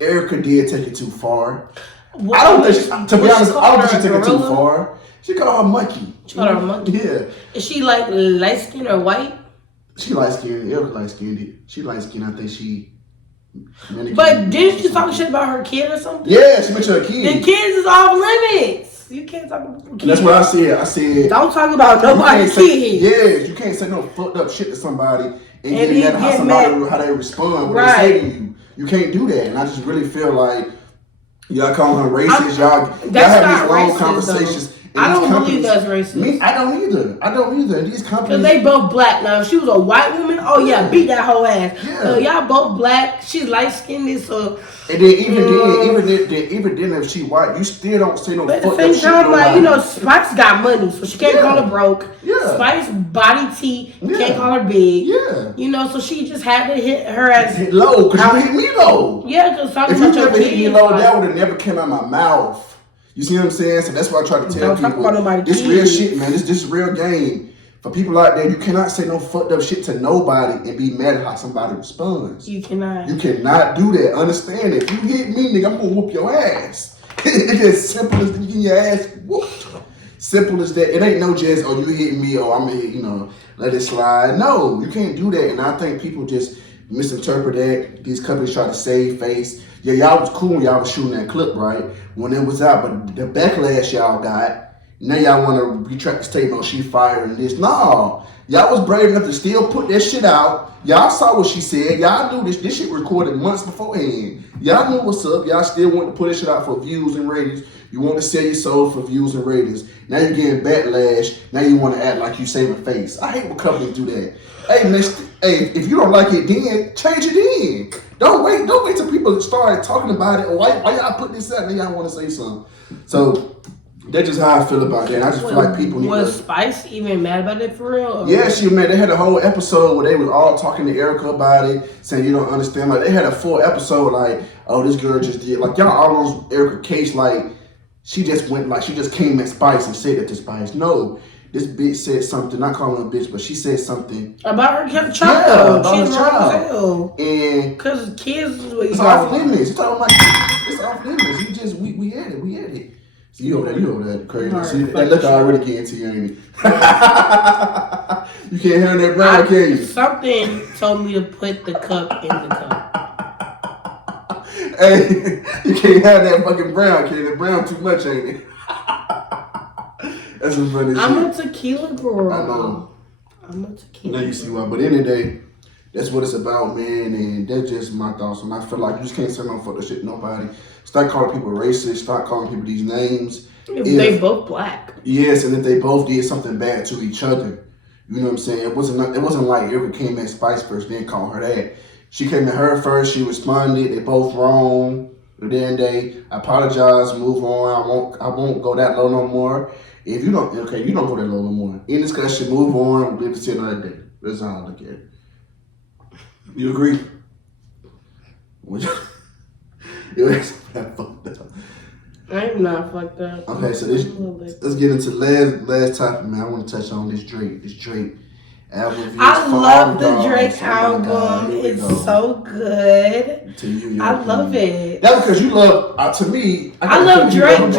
Erica did take it too far. I don't think to be honest, I don't think she took it too far. She called her monkey. She called her a monkey? Yeah. Is she like light skinned or white? She light skinned. Erica light skinned. She light skinned. I think she. But didn't you talk shit about her kid or something? Yeah, she mentioned her kid. The kids is off limits. You can't talk about kids. That's what I said. I said don't talk about nobody's kid. Yes, you can't say no fucked up shit to somebody and get mad at how they respond when they say to you. You can't do that. And I just really feel like y'all calling her racist. Y'all have these long conversations. I don't believe that's racist. I don't either. These companies. Because they both black. Now, if she was a white woman, oh yeah, beat that whole ass. Yeah. Y'all both black. She's light skinned, so. And then even then, if she white, you still don't say no fucked up shit. But at the same time, like, Spice got money, so she can't call her broke. Yeah. Spice body T, can't call her big. Yeah. So she just had to hit her ass hit low, because you hit me low. Yeah, because if you never hit me low, that would have never came out of my mouth. You see what I'm saying? So that's why I try to tell people. This real shit, man. This is real game. For people out there, you cannot say no fucked up shit to nobody and be mad at how somebody responds. You cannot. You cannot do that. Understand it. If you hit me, nigga, I'm gonna whoop your ass. It's as simple as getting your ass whooped. Simple as that. It ain't no just, oh, you hit me, or I'm gonna hit, let it slide. No, you can't do that. And I think people just misinterpret that. These companies try to save face. Yeah, y'all was cool when y'all was shooting that clip, right? When it was out, but the backlash y'all got, now y'all want to retract the statement, she fired and this. No, y'all was brave enough to still put that shit out. Y'all saw what she said. Y'all knew this shit recorded months beforehand. Y'all knew what's up. Y'all still want to put this shit out for views and ratings. You want to sell your soul for views and ratings. Now you're getting backlash. Now you want to act like you saving face. I hate when companies do that. Hey, if you don't like it then, change it in. Don't wait till people start talking about it. Why y'all put this out? Now y'all want to say something. So that's just how I feel about that. And I just feel like people need Was Spice even mad about it for real? Or? Yeah, she was mad. They had a whole episode where they was all talking to Erica about it, saying you don't understand. Like they had a full episode like, oh, this girl just did like y'all all on Erica case like she just came at Spice and said that to Spice. No. This bitch said something, not calling her a bitch, but she said something about her child. Yeah, she's wrong as hell. And because kids is what it's off limits. It's talking like it's off limits. We had it. So you over there crazy. Right. See, that look already getting to you, ain't it? You can't handle that brown, can you? Something told me to put the cup in the cup. Hey, you can't have that fucking brown, can you? That brown too much, ain't it? That's some funny shit. I'm a tequila girl. I know. I'm a tequila Now you see why. But in the day, that's what it's about, man. And that's just my thoughts. And I feel like you just can't say no fuck shit to nobody. Start calling people racist. Start calling people these names. If they both black. Yes, and if they both did something bad to each other. You know what I'm saying? It wasn't like Erica came at Spice first, then called her that. She came at her first. She responded. They both wrong. And then they apologize, move on. I won't go that low no more. If you don't, you don't go that low no more. In discussion, move on. Live to see another day. That's how I look at it. You agree? That's fucked up. I'm not fucked up. Okay, so let's get into last topic, man. I want to touch on this Drake album. I love the Drake album. It's so good. To you, I love it. That's because you love. To me, I love Drake.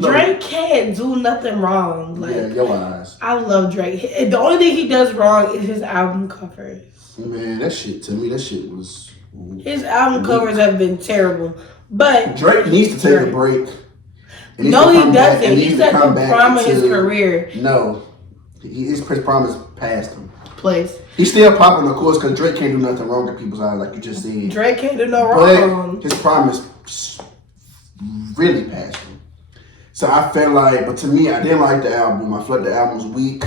Drake can't do nothing wrong. Like, yeah, your eyes. I love Drake. The only thing he does wrong is his album covers. Man, that shit was. His album covers have been terrible. But Drake needs to take a break. No, he doesn't. He's at the prime of his career. No. His prime is past him. Please. He's still popping, of course, because Drake can't do nothing wrong in people's eyes, like you just said. Drake can't do no wrong. But his prime is really past him. So I felt like, but to me, I didn't like the album. I felt like the album was weak.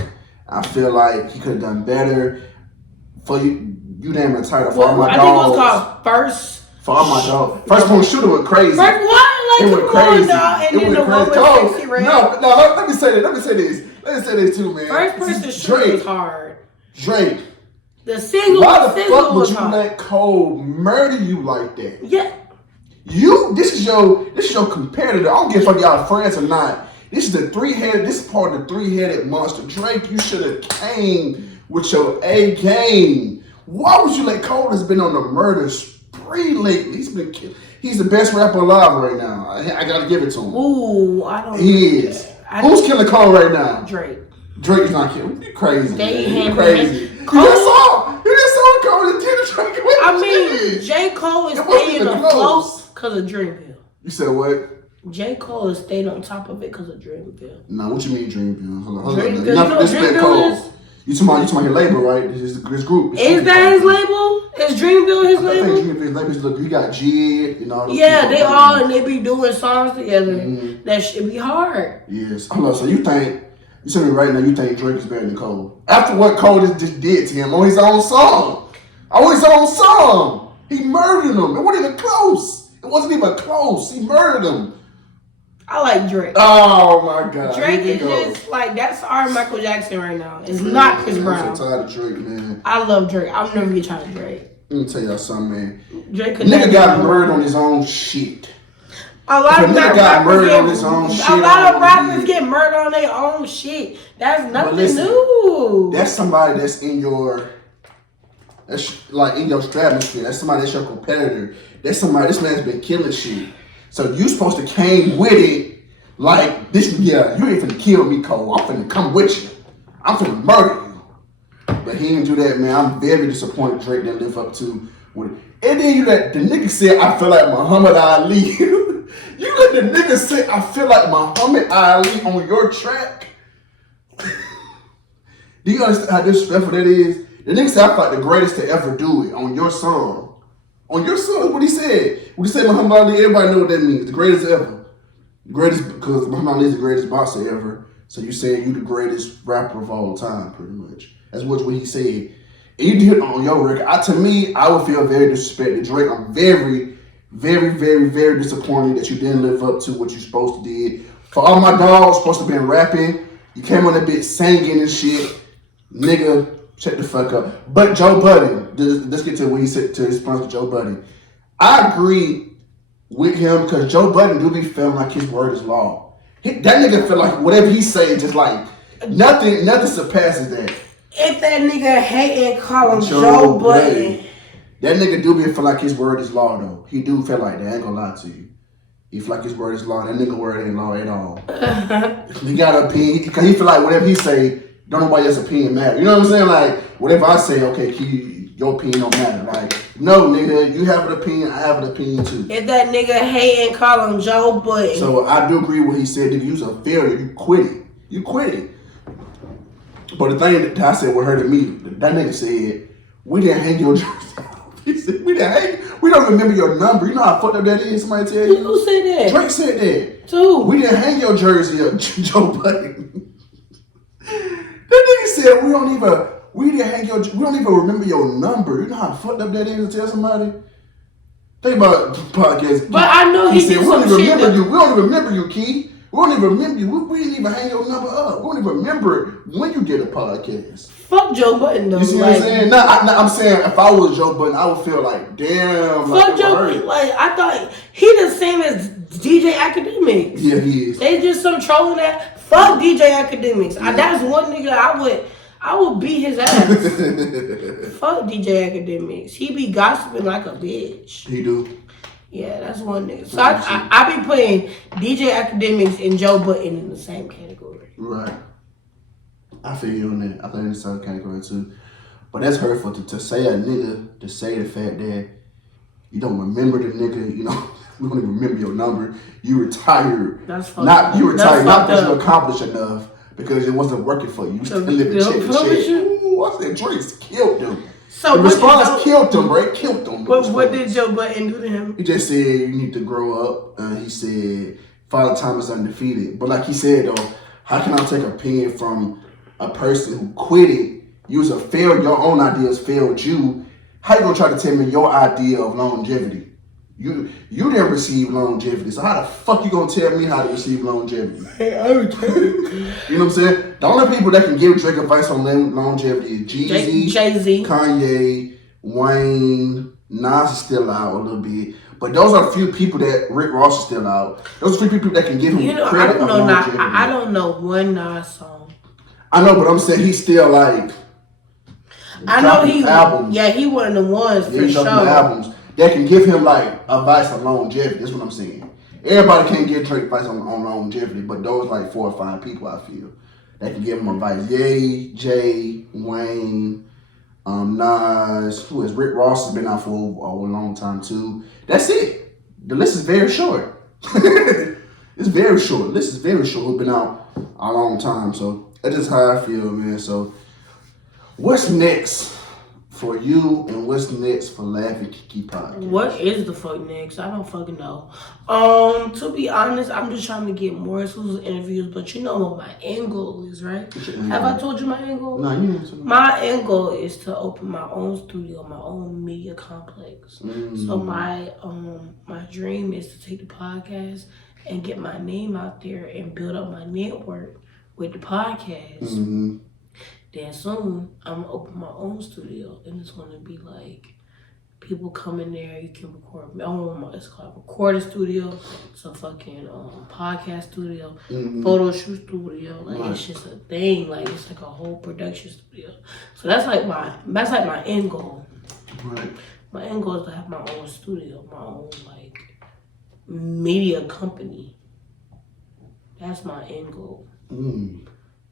I feel like he could have done better. For you name the title. For all my dogs. I think it was called First. For all my dogs. First one shooter went crazy. First what? Like, it went crazy. It went crazy. No, let me say this too, man. First person shooter was hard. Drake. The single Why the fuck would you hard. let Cole murder you like that? Yeah. This is your competitor. I don't give a fuck y'all friends or not. This is part of the three-headed monster. Drake, you should have came with your A game. Why would you let Cole has been on the murder spree lately? He's been killed. He's the best rapper alive right now. I gotta give it to him. Ooh, I don't know. He is. Who's killing Cole right now? Drake. Drake's not cute. You crazy. They Man. You handle crazy. it. You just saw Cole and Drake. I mean, J. Cole is staying afloat because of Dreamville. You said what? J. Cole has stayed on top of it because of Dreamville. No, what you mean Dreamville? Hold on. Dreamville, Enough you know respect, Dreamville Cole. is? You talking about your label, right? This group. Is that his label? Is Dreamville his I label? think Dreamville's labels. Look, you got Jid and all those Yeah, people. they all and they be doing songs together. Mm-hmm. That should be hard. Yes. Hold on. So you tell me right now, you think Drake is better than Cole? After what Cole just did to him on his own song. He murdered him. It wasn't even close. He murdered him. I like Drake. Oh my God. Drake is just like, that's our Michael Jackson right now. It's not Chris Brown. I'm so tired of Drake, man. I love Drake. I'll never get tired of Drake. Let me tell y'all something, man. Drake could Nigga got murdered on his own shit. A lot of rappers shit. get murdered on their own shit. That's nothing new. That's somebody that's in your, in your stratosphere. That's somebody that's your competitor. That's somebody. This man's been killing shit. So you supposed to came with it like this. Yeah, you ain't finna kill me, Cole. I'm finna come with you. I'm finna murder you. But he didn't do that, man. I'm very disappointed Drake didn't live up to what. And then the nigga said, I feel like Muhammad Ali. You let the nigga say, I feel like Muhammad Ali on your track. Do you understand how disrespectful that is? The nigga said, I feel like the greatest to ever do it on your song. On your song, what he said. When he said Muhammad Ali, everybody know what that means. The greatest ever. The greatest, because Muhammad Ali is the greatest boxer ever. So you saying you the greatest rapper of all time, pretty much. That's what he said. And you did it on your record. To me, I would feel very disrespected. Drake, I'm very, very, very, very disappointed that you didn't live up to what you supposed to did. For all my dogs supposed to been rapping, you came on that bitch singing and shit. Nigga, shut the fuck up. But Joe Budden, let's get to what he said to his sponsor, Joe Budden. I agree with him because Joe Budden do be feeling like his word is law. That nigga feel like whatever he say, just like nothing surpasses that. If that nigga hate and call him Joe Budden. That nigga do be feel like his word is law though. He do feel like that. I ain't gonna lie to you. He feel like his word is law. That nigga word ain't law at all. He got an opinion because he feel like whatever he say, don't nobody else's opinion matter. You know what I'm saying? Like whatever I say, okay, your opinion don't matter. Like no, nigga, you have an opinion. I have an opinion too. If that nigga hate and call him Joe Budden. So I do agree with what he said. Nigga, you was a failure. You quit it. But the thing that I said what hurted me, that nigga said, we didn't hang your jersey. He said, we don't remember your number. You know how fucked up that is? Somebody tell you? Who said that? Drake said that. Too. We didn't hang your jersey up, Joe Budden. That nigga said, we don't even remember your number. You know how fucked up that is to tell somebody? Think about podcast. But I know he said, did we don't some even shit. remember you. We don't even remember you, Key. We don't even remember you. We didn't even hang your number up. We don't even remember when you did a podcast. Fuck Joe Budden though. You see what I'm saying? No, I'm saying if I was Joe Budden, I would feel like, damn. Fuck Joe Budden. Like I thought he the same as DJ Academics. Yeah, he is. They just some trolling that. Fuck DJ Academics. Yeah. That's one nigga I would beat his ass. Fuck DJ Academics. He be gossiping like a bitch. He do. Yeah, that's one nigga. So I be putting DJ Academics and Joe Budden in the same category. Right. I feel you on that. I think it's the same category too. But that's hurtful to say a nigga, to say the fact that you don't remember the nigga, you know, we don't even remember your number. You retired. That's fucked up. You retired not because you up. accomplished enough, because it wasn't working for you. You still living check to check. Ooh, I said Drake's killed him. So the response killed him, right? Killed him. What did Joe Budden do to him? He just said you need to grow up. He said Father Time is undefeated. But like he said though, how can I take opinion from a person who quit it? You was a failed. Your own ideas failed you. How you gonna try to tell me your idea of longevity? You didn't receive longevity. So how the fuck you gonna tell me how to receive longevity? Hey, I would tell you. You know what I'm saying? The only people that can give Drake advice on longevity is Jay-Z, Kanye, Wayne, Nas is still out a little bit. But those are a few people that Rick Ross is still out. Those are a few people that can give him credit. I don't know one Nas song. I know, but I'm saying he's still like. I know he. Albums. Yeah, he one of the ones for he's sure. Albums that can give him like advice on longevity. That's what I'm saying. Everybody can't give Drake advice on longevity, but those like 4 or 5 people I feel that can give them advice. Ye, Jay, Wayne, Nas, who is Rick Ross has been out for a long time too. That's it. The list is very short. It's very short. The list is very short. Who've been out a long time. So that's just how I feel, man. So what's next for you and what's next for Laughing Kiki podcast? What is the fuck next? I don't fucking know. To be honest, I'm just trying to get more exclusive interviews, but you know what my end goal is, right? Have I told you my end goal? No, you didn't. My end goal is to open my own studio, my own media complex. So my dream is to take the podcast and get my name out there and build up my network with the podcast. Then soon, I'm gonna open my own studio, and it's gonna be like people come in there. You can record. It's called a recording studio. It's a fucking podcast studio, photo shoot studio. Like it's just a thing. Like it's like a whole production studio. So that's like my end goal. Right. My end goal is to have my own studio, my own like media company. That's my end goal.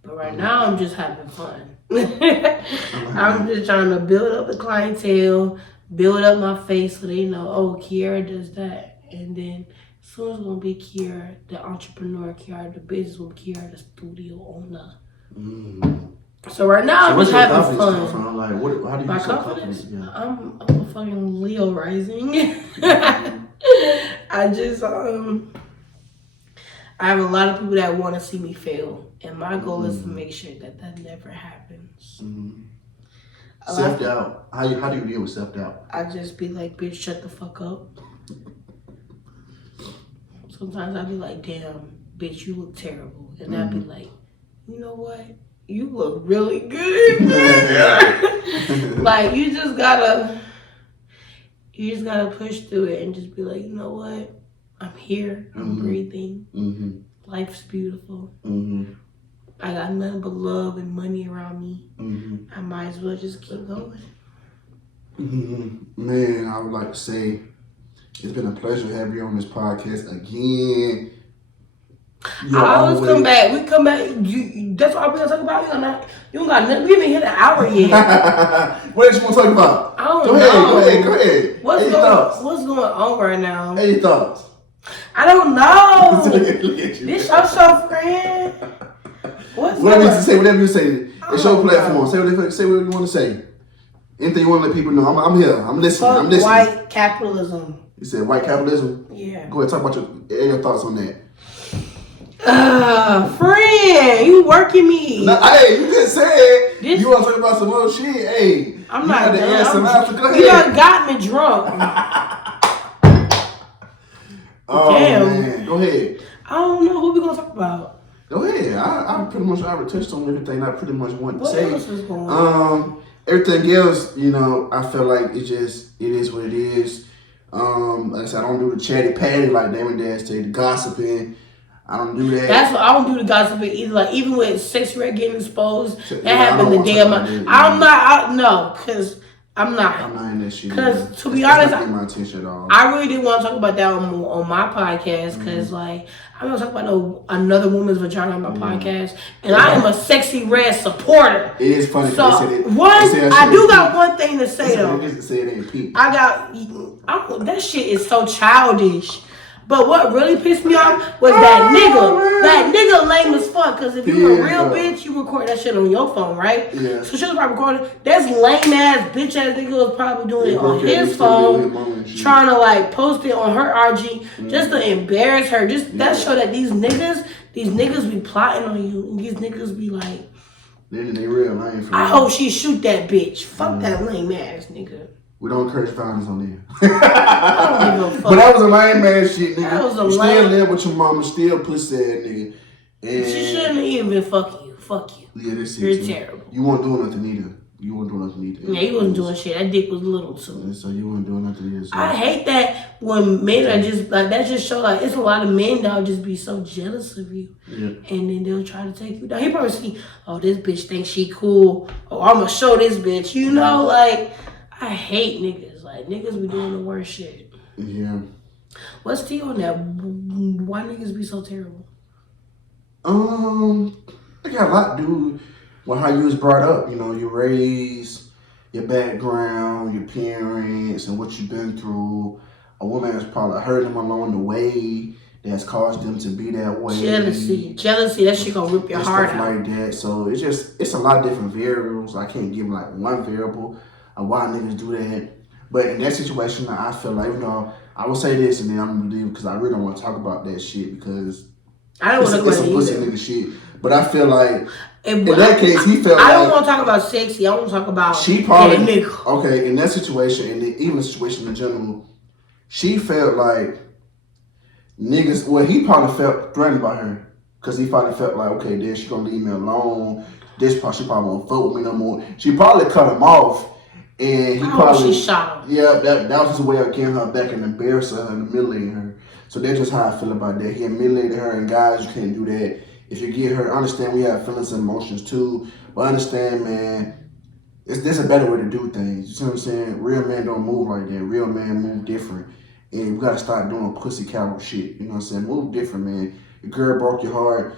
But right now, I'm just having fun. I'm just trying to build up the clientele, build up my face so they know, oh, KIARA does that. And then soon it's going to be KIARA, the entrepreneur, KIARA, the businesswoman, KIARA, the studio owner. So right now, I'm just having fun. Like, how do you my get so confidence? Yeah. I'm a fucking Leo rising. I just, I have a lot of people that want to see me fail. And my goal is to make sure that never happens. Self-doubt. How do you deal with self-doubt? I just be like, bitch, shut the fuck up. Sometimes I be like, damn, bitch, you look terrible. And I be like, you know what? You look really good. Like, you just gotta push through it and just be like, you know what? I'm here. I'm breathing. Life's beautiful. I got nothing but love and money around me. I might as well just keep going. Man, I would like to say it's been a pleasure having you on this podcast again. I always come back. We come back. That's all we're gonna talk about. You don't got nothing. We haven't hit an hour yet. What else you want to talk about? I don't know. Go ahead. What's going on right now? Any thoughts? I don't know. This your show, friend. Whatever you say. It's your platform. Say what you want to say. Anything you want to let people know. I'm here. I'm listening. Fuck white capitalism. You said white capitalism? Yeah. Go ahead, talk about your thoughts on that. Friend, you working me. Hey, you just said you want to talk about some other shit. Hey, I'm not done. Go ahead. You done got me drunk. Oh, damn. Man. Go ahead. I don't know who we gonna talk about. Go ahead. I pretty much already touched on everything I pretty much wanted to say. What else is going on? Everything else, I feel like it is what it is. Like I said, I don't do the chatty patty like Damon Dash say, the gossiping. I don't do that. That's what I don't do the gossiping either. Like even with sex rate getting exposed, that happened the day of my. Because I'm not in that shit. Because to be honest, I really didn't want to talk about that on my podcast. Because like I'm not talking about another woman's vagina on my podcast, and I am a sexy red supporter. It is funny. So I do got one thing to say though. Say it ain't peak. That shit is so childish. But what really pissed me off was that nigga. That nigga lame as fuck. Because if you a real bitch, you record that shit on your phone, right? Yeah. So she was probably recording. That's lame ass bitch ass nigga was probably doing it on his phone, trying to like post it on her RG just to embarrass her. That show that these niggas be plotting on you, and these niggas be like, they real lame for I hope she shoot that bitch. Fuck that lame ass nigga. We don't encourage violence on there. I don't give a fuck. But that was a lame ass shit, nigga. That was a lame. Still live with your mama, still pussy ass nigga. And she shouldn't have even been fucking you. Fuck you. Yeah, that's it. You're terrible. You weren't doing nothing either. Yeah, he wasn't doing shit. That dick was little too. So you weren't doing nothing either. So. I hate that when men are just like that. Just show like it's a lot of men that'll just be so jealous of you, and then they'll try to take you down. He probably see, oh, this bitch thinks she cool. Oh, I'm gonna show this bitch. Like I hate niggas. Like niggas be doing the worst shit. Yeah. What's tea on that? Why niggas be so terrible? It got a lot to do with how you was brought up. You know, your raised, your background, your parents, and what you've been through. A woman has probably hurt them along the way. That's caused them to be that way. Jealousy, that shit gonna rip your heart stuff out. like that. So it's a lot of different variables. I can't give like one variable of why niggas do that. But in that situation, I feel like, I will say this and then I'm gonna leave because I really don't want to talk about that shit because I don't want to go it's some pussy either. nigga shit. But I feel like in that case, he felt I don't want to talk about sexy. I want to talk about she probably nigga. Okay, in that situation and even the situation in general, she felt like niggas. Well, he probably felt threatened by her because he probably felt like, okay, then she gonna leave me alone. She probably won't fuck with me no more. She probably cut him off, and he probably she shot him. Yeah, that was his way of getting her back and embarrassing her and humiliating her. So that's just how I feel about that. He humiliated her, and guys, you can't do that. If you get hurt, understand we have feelings and emotions too, but understand, man, there's a better way to do things. You see what I'm saying? Real men don't move like that. Real men move different. And we gotta start doing pussy coward shit. You know what I'm saying? Move different, man. Your girl broke your heart.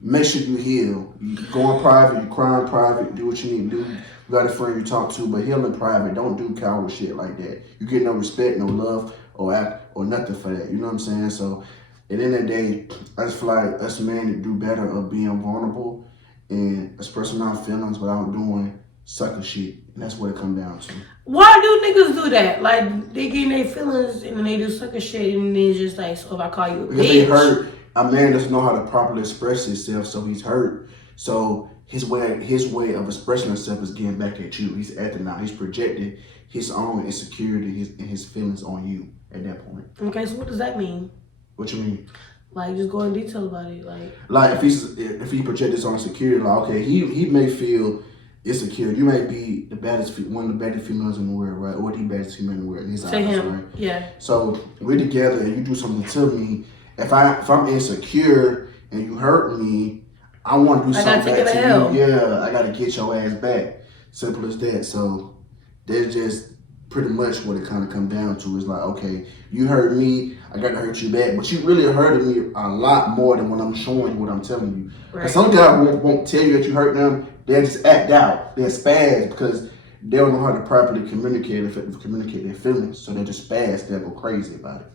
Make sure you heal. You go in private, you cry in private, do what you need to do. You got a friend you talk to, but heal in private. Don't do coward shit like that. You get no respect, no love, or act, or nothing for that. You know what I'm saying? So at the end of the day, I just feel like us men to do better of being vulnerable and expressing our feelings without doing sucker shit. And that's what it comes down to. Why do niggas do that? Like, they get in their feelings and then they do sucker shit and then it's just like, so if I call you a because bitch. they hurt. A man doesn't know how to properly express himself, so he's hurt. So his way of expressing himself is getting back at you. He's acting out. He's projecting his own insecurity and his feelings on you at that point. Okay, so what does that mean? What you mean? Like, just go in detail about it. Like if he projects his own insecurity, like, okay, he may feel insecure. You may be one of the baddest females in the world, right? Or the baddest female in the world in his eyes, right? Yeah. So we're together and you do something to me. If I'm insecure and you hurt me, I want to do something back to you. Yeah, I gotta get your ass back. Simple as that. So that's just pretty much what it kind of comes down to. Is like, okay, you hurt me, I gotta hurt you back. But you really hurted me a lot more than what I'm showing you, what I'm telling you. Right. Some guys won't tell you that you hurt them. They just act out. They're spaz because they don't know how to properly communicate their feelings. So they just spaz. They go crazy about it.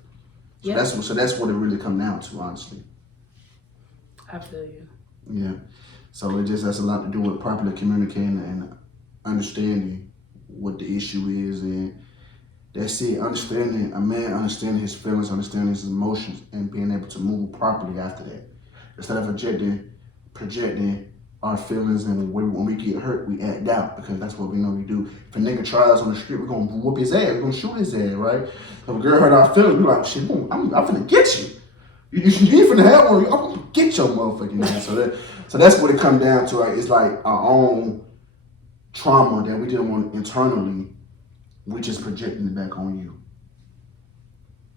So that's what it really comes down to, honestly. I feel you. Yeah. So it just has a lot to do with properly communicating and understanding what the issue is, and that's it. A man understanding his feelings, understanding his emotions, and being able to move properly after that. Instead of projecting our feelings, and when we get hurt, we act out because that's what we know we do. If a nigga tries on the street, we're gonna whoop his ass. We're gonna shoot his ass, right? If a girl hurt our feelings, we're like, shit, I'm finna get you. You ain't finna have one. I'm gonna get your motherfucking ass. So that's what it comes down to, right? It's like our own trauma that we deal with internally. We just projecting it back on you.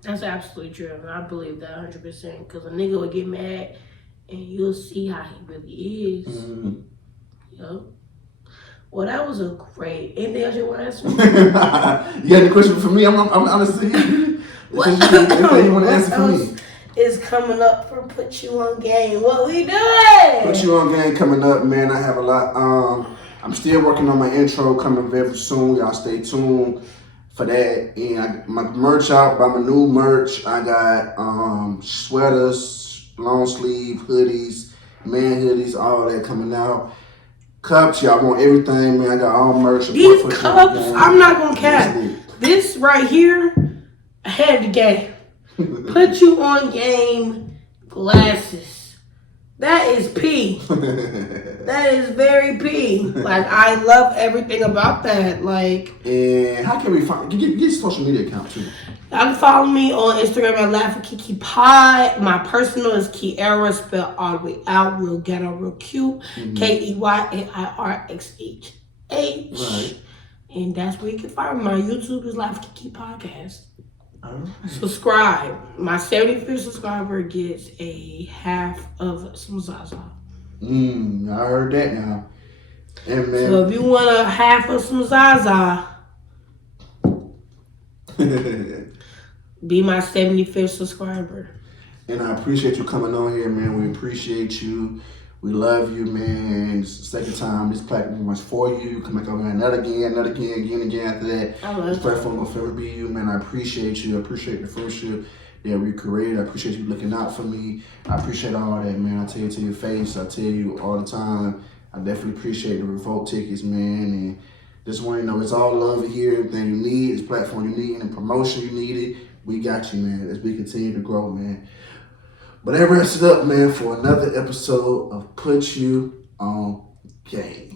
That's absolutely true. And I believe that 100%. Because a nigga would get mad and you'll see how he really is. Mm-hmm. Yep. Well, that was a great. Anything else you want to answer? You got any question for me? I'm honestly. Anything you want to answer for me? Is coming up for Put You On Game. What we doing? Put You On Game coming up, man. I have a lot. I'm still working on my intro coming very soon. Y'all stay tuned for that. And my merch out, buy my new merch. I got sweaters, long sleeve hoodies, man hoodies, all that coming out. Cups, y'all want everything, man. I got all merch. These cups, I'm not gonna cap. This right here, ahead of the game. Put You On Game glasses. That is P. That is very P. Like, I love everything about that. Like, and how can we find get social media account too? You can follow me on Instagram at Laugh for Kiki Pod. My personal is KIARA, spelled all the way out, real ghetto, real cute. Mm-hmm. KEYARXHH. Right. And that's where you can find me. My YouTube is Laugh for Kiki Podcast. Right. Subscribe. My 75th subscriber gets a half of some Zaza. I heard that now. And man, so if you want a half of some Zaza, be my 75th subscriber. And I appreciate you coming on here, man. We appreciate you. We love you, man. It's the second time this platform was for you. Come back over here another again after that. I love This you. platform will forever be you, man. I appreciate you. I appreciate the friendship that we created. I appreciate you looking out for me. I appreciate all that, man. I tell you to your face. I tell you all the time. I definitely appreciate the revolt tickets, man. And just want you to know it's all love here. Everything you need, this platform you need, any promotion you needed, we got you, man. As we continue to grow, man. But that wraps it up, man, for another episode of Put You on Game.